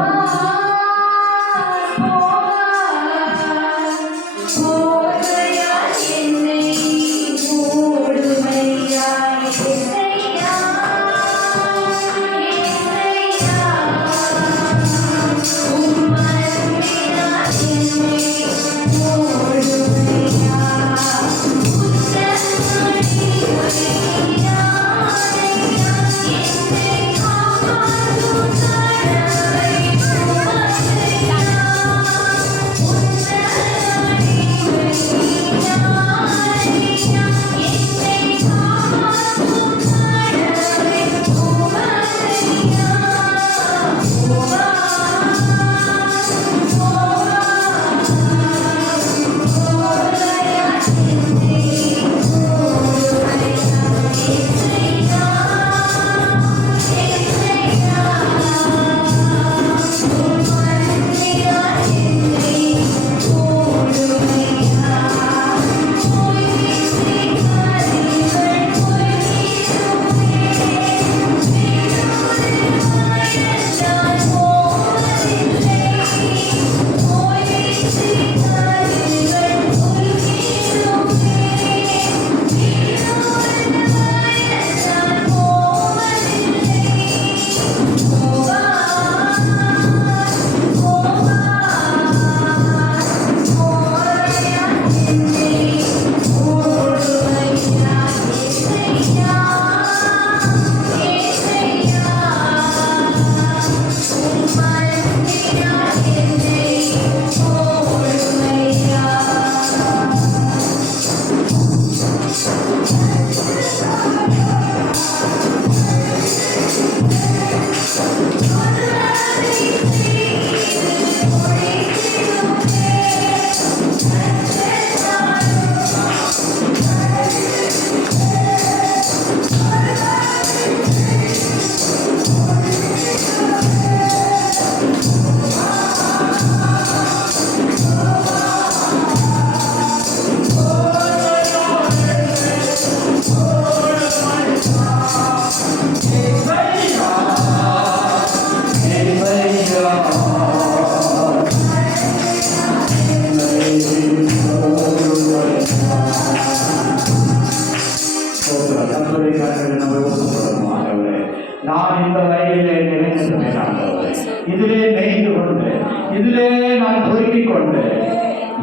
இதிலே மேய்ந்து கொண்டு இதிலே நான் பொறுக்கிக் கொண்டு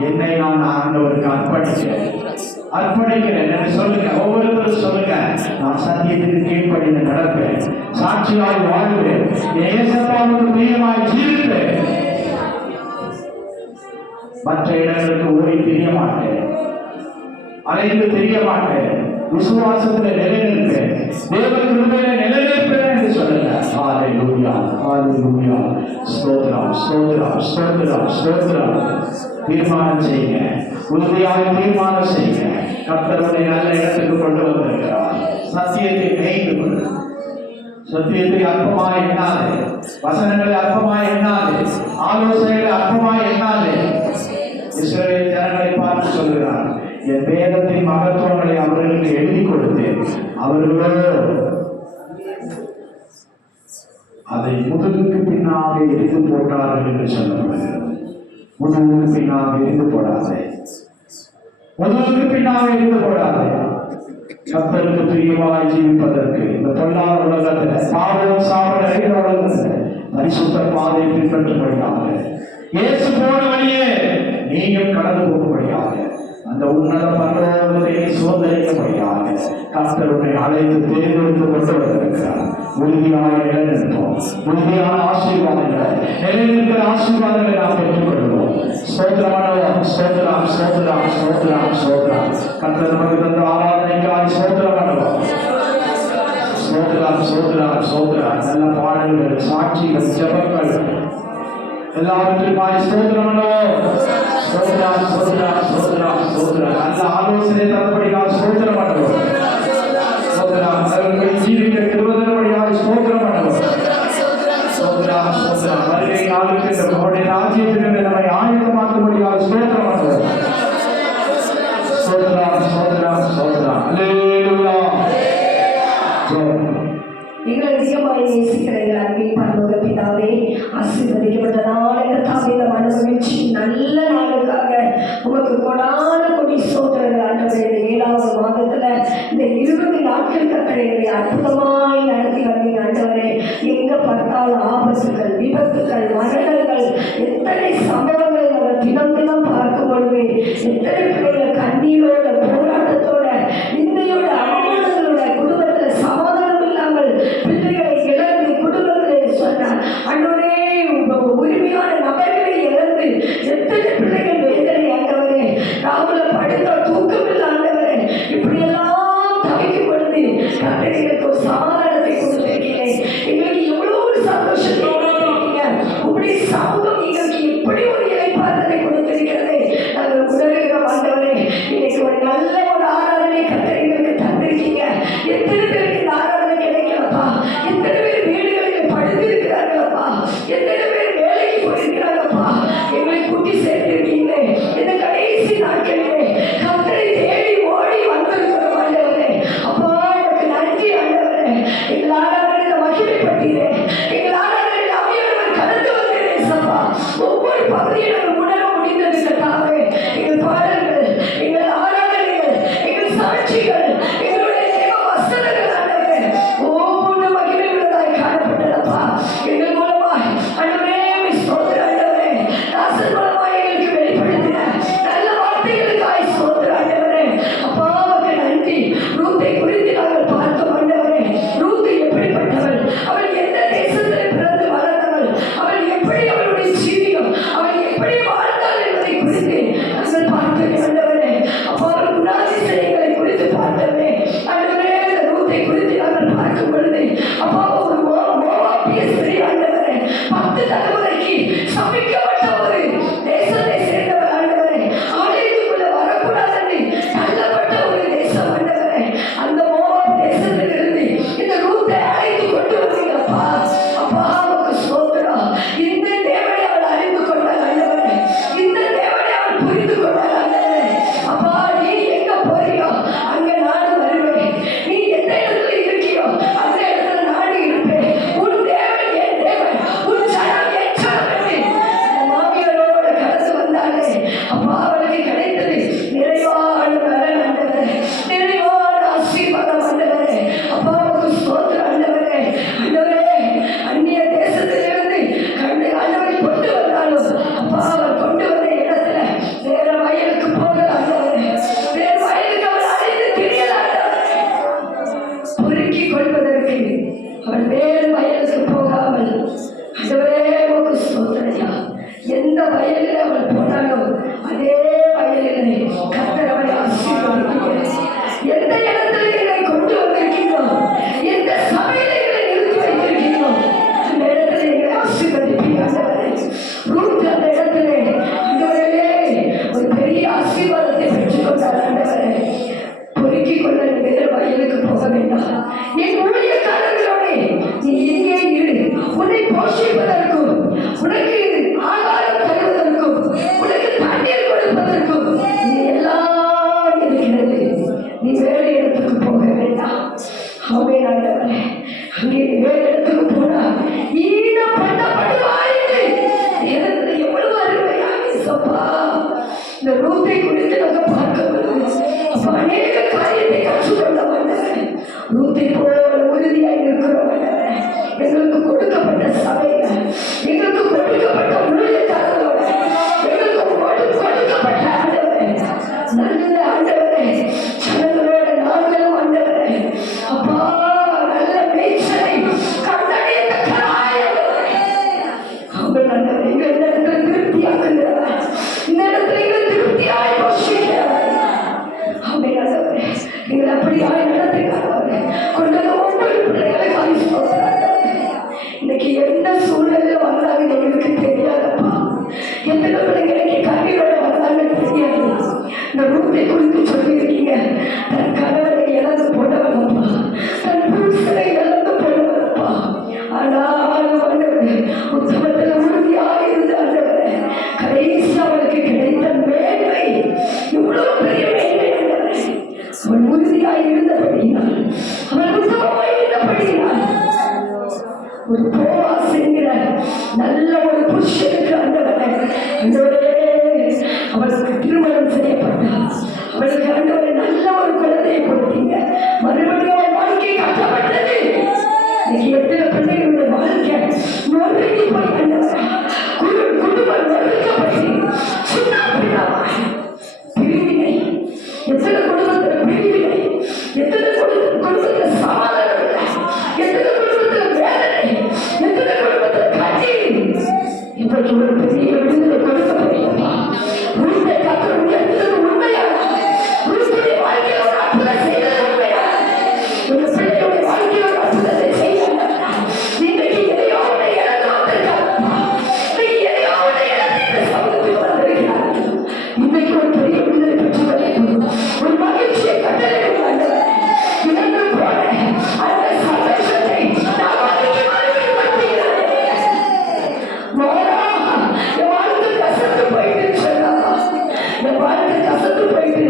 என்னை நான் ஆண்டவருக்கு அர்ப்பணிக்கிறேன் என்று சொல்லுங்க. ஒவ்வொருத்தரும் சொல்லுங்க, நான் சத்தியத்துக்கு கீழ்ப்படிந்து நடப்பேன், சாட்சியாய் வாழ்வேன், ஏசப்பாவுக்கு பிரியமாய் ஜீவிப்பேன், மற்ற இடங்களுக்கு ஓடி தெரிய மாட்டேன், அலைந்து தெரிய மாட்டேன், விசுவாசத்தில் நிலைநிற்பேன், தேவ கிருபையில நிலைநிற்பேன் என்று சொல்லுங்க. ஹalleluya ஹalleluya. ஸ்தோத்திரம் ஸ்தோத்திரம் ஸ்தோத்திரம் ஸ்தோத்திரம். தீர்மானம் செய்யுங்க, உறுதியாக தீர்மானம் செய்யுங்க. கர்த்தருடைய நல்ல இடத்துக்கு கொண்டு வந்திருக்கிறார். சத்தியத்தை மேய்ந்து கொண்டு, சத்தியத்தை அற்பமாய் எண்ணாது, வசனங்களை அற்பமாய் எண்ணாது, ஆலோசனைகளை அற்பமாய் எண்ணாது. இஸ்ரவேல் ஜனங்களை பார்த்து சொல்கிறார், என் வேதத்தின் மகத்துவங்களை அவர்களுக்கு எழுதி கொடுத்தேன், அவர்களோ அதை முதுகுக்கு பின்னாக எரிந்து போட்டார்கள் என்று சொல்லப்படுகிறது. முதுகுக்கு பின்னாக எரிந்து போடாதே, முதுகுக்கு பின்னாக எரிந்து போடாதே. கர்த்தருக்கு பிரியமாய் ஜீவிப்பதற்கு இந்த பொல்லாத உலகத்தில் பாவம் சாப நிறைந்த உலகத்தில் பரிசுத்த பாதையை பின்பற்றும்படியாக, இயேசு போன வழியே நீயும் கடந்து போகும்படியாக, அந்த உன்னத பரலோகத்தை சோதனைக்கும்படியாக கர்த்தருடைய அழைத்து தேர்ந்தெடுத்து கொண்டு வந்திருக்கிறார். உறுதியான நிலைநிற்போம், உறுதியான ஆசீர்வாதங்களை, நிலைநிற்கிற ஆசீர்வாதங்களை நாம் பெற்றுக் கொள்வோம். ஸ்தோத்திரம் ஸ்தோத்திரம் ஸ்தோத்திரம் ஸ்தோத்திரம் ஸ்தோத்திரம். கர்த்தர் நமக்கு தந்த ஆராதனைக்காய் ஸ்தோத்திரம் பண்ணுவோம். ஸ்தோத்திரம் ஸ்தோத்திரம் ஸ்தோத்திரம். நல்ல பாடல்கள், சாட்சிகள், ஜெபங்கள் எல்லாவற்றுக்காய் ஸ்தோத்திரம் பண்ணுவோம். ஸ்தோத்திரம் ஸ்தோத்திரம் ஸ்தோத்திரம் ஸ்தோத்திரம். நல்ல ஆலோசனை தரப்படியாக ஸ்தோத்திரம் பண்ணுவோம். ஸ்தோத்திரம். அவர்கள் ஜீவிக்க திருவதற்படியாக ஸ்தோத்திரம் பண்ணுவோம். ஸ்தோத்திரம் ஸ்தோத்திரம். வருகை நாளுக்கு இந்த நம்முடைய ராஜ்யத்திற்கு நம்மை ஆயத்தமாக்கும்படியாக ஸ்தோத்திரம் பண்ணுவோம். ஸ்தோத்திரம் ஸ்தோத்திரம் ஸ்தோத்திரம். அல்லேலூயா. எங்களை அதிகமாக நேசிக்கிற எங்கள் அன்பின் பரலோக பிதாவே, ஆசீர்வதிக்கப்பட்ட நாளை கர்த்தாவே, இந்த மனமகிழ்ச்சி நல்ல நாளுக்காக உமக்கு கொடான கொடி ஸ்தோத்திரங்கள் ஆண்டவரே. இந்த 7வது மாதத்துல இந்த 20 நாட்கள் கட்டளைகளை அற்புதமாய் நடத்தி வந்தீங்க ஆண்டவரே. எங்க பார்த்தால் ஆபத்துகள், விபத்துகள், மரணங்கள், எத்தனை சம்பவங்கள் நம்ம தினம் தினம் பார்க்கும் பொழுது எத்தனை பிள்ளைகள் கண்ணீரோட, போராட்டத்தோட, நிந்தையோட, அவமானங்களோட, குடும்பத்துல சமாதானம் இல்லாமல் பிள்ளைகளை இழந்து, குடும்பத்தில் சொன்னார் அன்றோரே உரிமையான நபர்களை இழந்து எத்தனை பிள்ளைகள் வேதனை ஆண்டவரே. ராவுல படுத்த தூக்கம் இல்லை ஆண்டவரே. இப்படியெல்லாம் தவிக்கும் பொழுது கர்த்தருக்கு ஒரு சமாதானத்தை கொடுத்திருக்கிறேன். எங்களுக்கு எவ்வளவு ஒரு சந்தோஷத்தை கொடுத்திருக்கீங்க. உங்களுடைய சமூகம் எங்களுக்கு எப்படி ஒரு இலைப்பாறுதலை கொடுத்திருக்கிறது. நாங்கள் உணர்கிறோம் ஆண்டவரே. இன்னைக்கு ஒரு நல்ல ஒரு ஆராதனை கர்த்தருக்கு தந்திருக்கீங்க. எத்தனை பேருக்கு இந்த ஆராதனை கிடைக்கலப்பா. எத்தனை பேர் வீடுகளில் படுத்திருக்கிறார்களப்பா. எத்தனை பேர் வேலைக்கு போயிருக்கிறார்களப்பா. எங்களை கூட்டி சேர்த்திருக்கீங்களே. இந்த கடைசி நாட்களிலே கர்த்தரை தேடி ஓடி வந்திருக்கிறோம் ஆண்டவரே. அப்பா எனக்கு நன்றி ஆண்டவரே. ரூபத்தை குறித்து சொல்லியிருக்கீங்க. தன் கணவரை இழந்து போனவனப்பா, தன் புருஷனை இழந்து போனவனப்பா. ஆனாலும் ஆண்டவரே, உத்தமத்தில் உறுதியாக இருந்த ஆண்டவரே, கடைசி அவளுக்கு கிடைத்த மேன்மை இவ்வளவு பெரிய மேன்மை ஆண்டவரே. அவள் உறுதியாக இருந்தபடியால், அவள் உத்தமமாக இருந்தபடியால், ஒரு போவாஸ் என்கிற நல்ல ஒரு புருஷனுக்கு ஆண்டவரே, ஆண்டவரே, அவளுக்கு திருமணம் செய்யப்பட்டார். அவளுக்கு ஆண்டவரே நல்ல ஒரு குழந்தையை கொடுத்தீங்க. மறுபடியும் அவள் வாழ்க்கை காட்டப்பட்டது. இன்னைக்கு எத்தனை பிள்ளைகளுடைய வாழ்க்கை நொறுங்கி போய் ஆண்டவரே, குடும்பம் நொறுக்கப்பட்டு சின்னாபின்னமாய் பிரிவினை, எத்தனை குடும்பத்தில் பிரிவினை, எத்தனை குடும்பத்தில் சமாதானம் இல்லை, எத்தனை குடும்பத்தில் வேதனை, எத்தனை குடும்பத்தில் கண்ணீர். இன்றைக்கு ஒரு பெரிய விடுதலை கொடுக்கப்பட்டப்பா. உன்னை கத்தர் உயர்த்தது உண்மையாக, உன்னுடைய வாழ்க்கையில் ஒரு அற்புதம் செய்தது உண்மையாக, உங்கள் பிள்ளையுடைய வாழ்க்கையில் ஒரு அற்புதத்தை செய்ய இன்றைக்கு எதையோ ஒன்றை இழந்து வந்திருக்காங்கப்பா. இன்னைக்கு எதையோ ஒன்றை இழந்து இந்த சமூகத்துக்கு வந்திருக்கிறாங்க. இன்னைக்கு ஒரு பெரிய விடுதலை பெற்றுக் கொள்ள ஒரு மகிழ்ச்சியை கட்டளையிடுவாங்க. இழந்து போன அந்த சந்தோஷத்தை நான் மறுபடியும் கொடுக்கிறேன். மோரா, என் வாழ்க்கை கசந்து போயிட்டு சொல்லாமா, என் வாழ்க்கை கசந்து போயிட்டு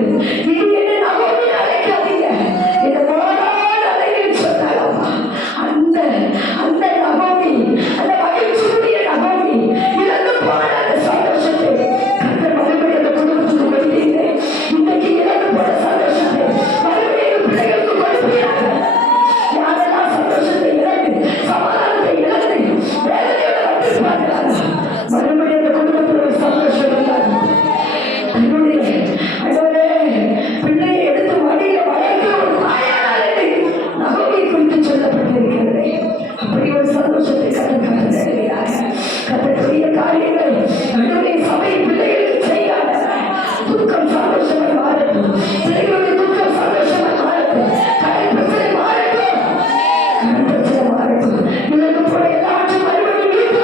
இது என்ன நகோமி அழைக்காதீங்க, இந்த மோரா அழைன்னு சொன்னாலாமா. அந்த அந்த நகோமி, அந்த மகிழ்ச்சியுடைய நகோமி இழந்து போன அந்த சந்தோஷத்தை கர்த்தர் மறுபடியும் அந்த குடும்பத்துக்கு கொடுத்தீங்க. இன்னைக்கு இழந்து போன சந்தோஷத்தை மறுபடியும் பிள்ளைகளுக்கு கொடுப்பீங்க. யாரெல்லாம் சந்தோஷத்தை இழந்து, சமாதானத்தை இழந்து, வேதனையோட வந்திருப்பார்களா, மறுபடியும் அந்த குடும்பத்தில் ஒரு சந்தோஷம் இருந்தாங்க. தன்னுடைய அடோரே பிள்ளையை எடுத்து மடியில வளர்க்கிற ஒரு தாயானாலே நகோமியை குறித்து சொல்லப்பட்டிருக்கிறது. அப்படி ஒரு சந்தோஷத்தை கத்தக்கூடிய காரியங்கள் நம்முடைய சபை பிள்ளைகளுக்கு செய்யாத துக்கம் சந்தோஷமாய் மாறட்டும். பிள்ளைகளுடைய துக்கம் சந்தோஷமாய் மாறட்டும். கடன் பிரச்சனை மாறட்டும். கடன் பிரச்சனை மாறட்டும். இழந்து போன எல்லாவற்றையும் மறுபடியும் மீட்டு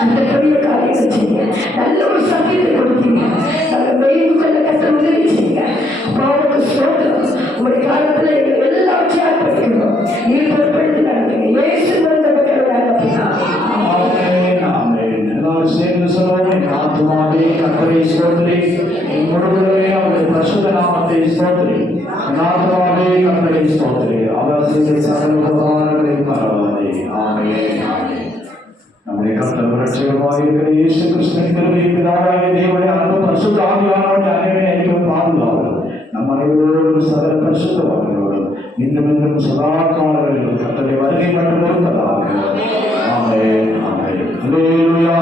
அந்த பெரிய காரியங்கள் செய்ய நல்ல ஒரு சத்தியத்தை கொடுத்தீங்க. நாங்கள் வெயில் கொள்ள கத்த உதவி செய்யுங்க. அப்பாவுக்கு ஸ்தோத்திரம். உங்களுடைய காலத்தில் எங்கள் எல்லாவற்றையும் அர்ப்பணிக்கிறோம். நீர் பொறுப்படுத்தி நடத்துங்க. இயேசு வந்த எல்லாரும் சேர்ந்து சொல்லுவோம். ஆத்மாவே கர்த்தரை ஸ்தோத்திரி, முழுவதுமே அவருடைய பரிசுத்த நாமத்தை ஸ்தோத்திரி. ஆத்மாவே கர்த்தரை ஸ்தோத்திரி, அவர் செய்த சகல உபகாரங்களையும் மறவாதே. ஆமென். நம்முடைய கர்த்தர் ரட்சகராக இருக்கிற இயேசு கிறிஸ்துவின் கிருபை, பிதாவாகிய தேவனுடைய அன்பு, பரிசுத்த ஆவியானவருடைய அன்பின் பாதுகாவல் நம் அனைவரோடும் சகல பரிசுத்தவான்களோடும் இன்னும் சதா காலங்களிலும் கர்த்தருடைய வருகை மட்டும் இருப்பதாக. ஆமென். ஆமென். அல்லேலூயா.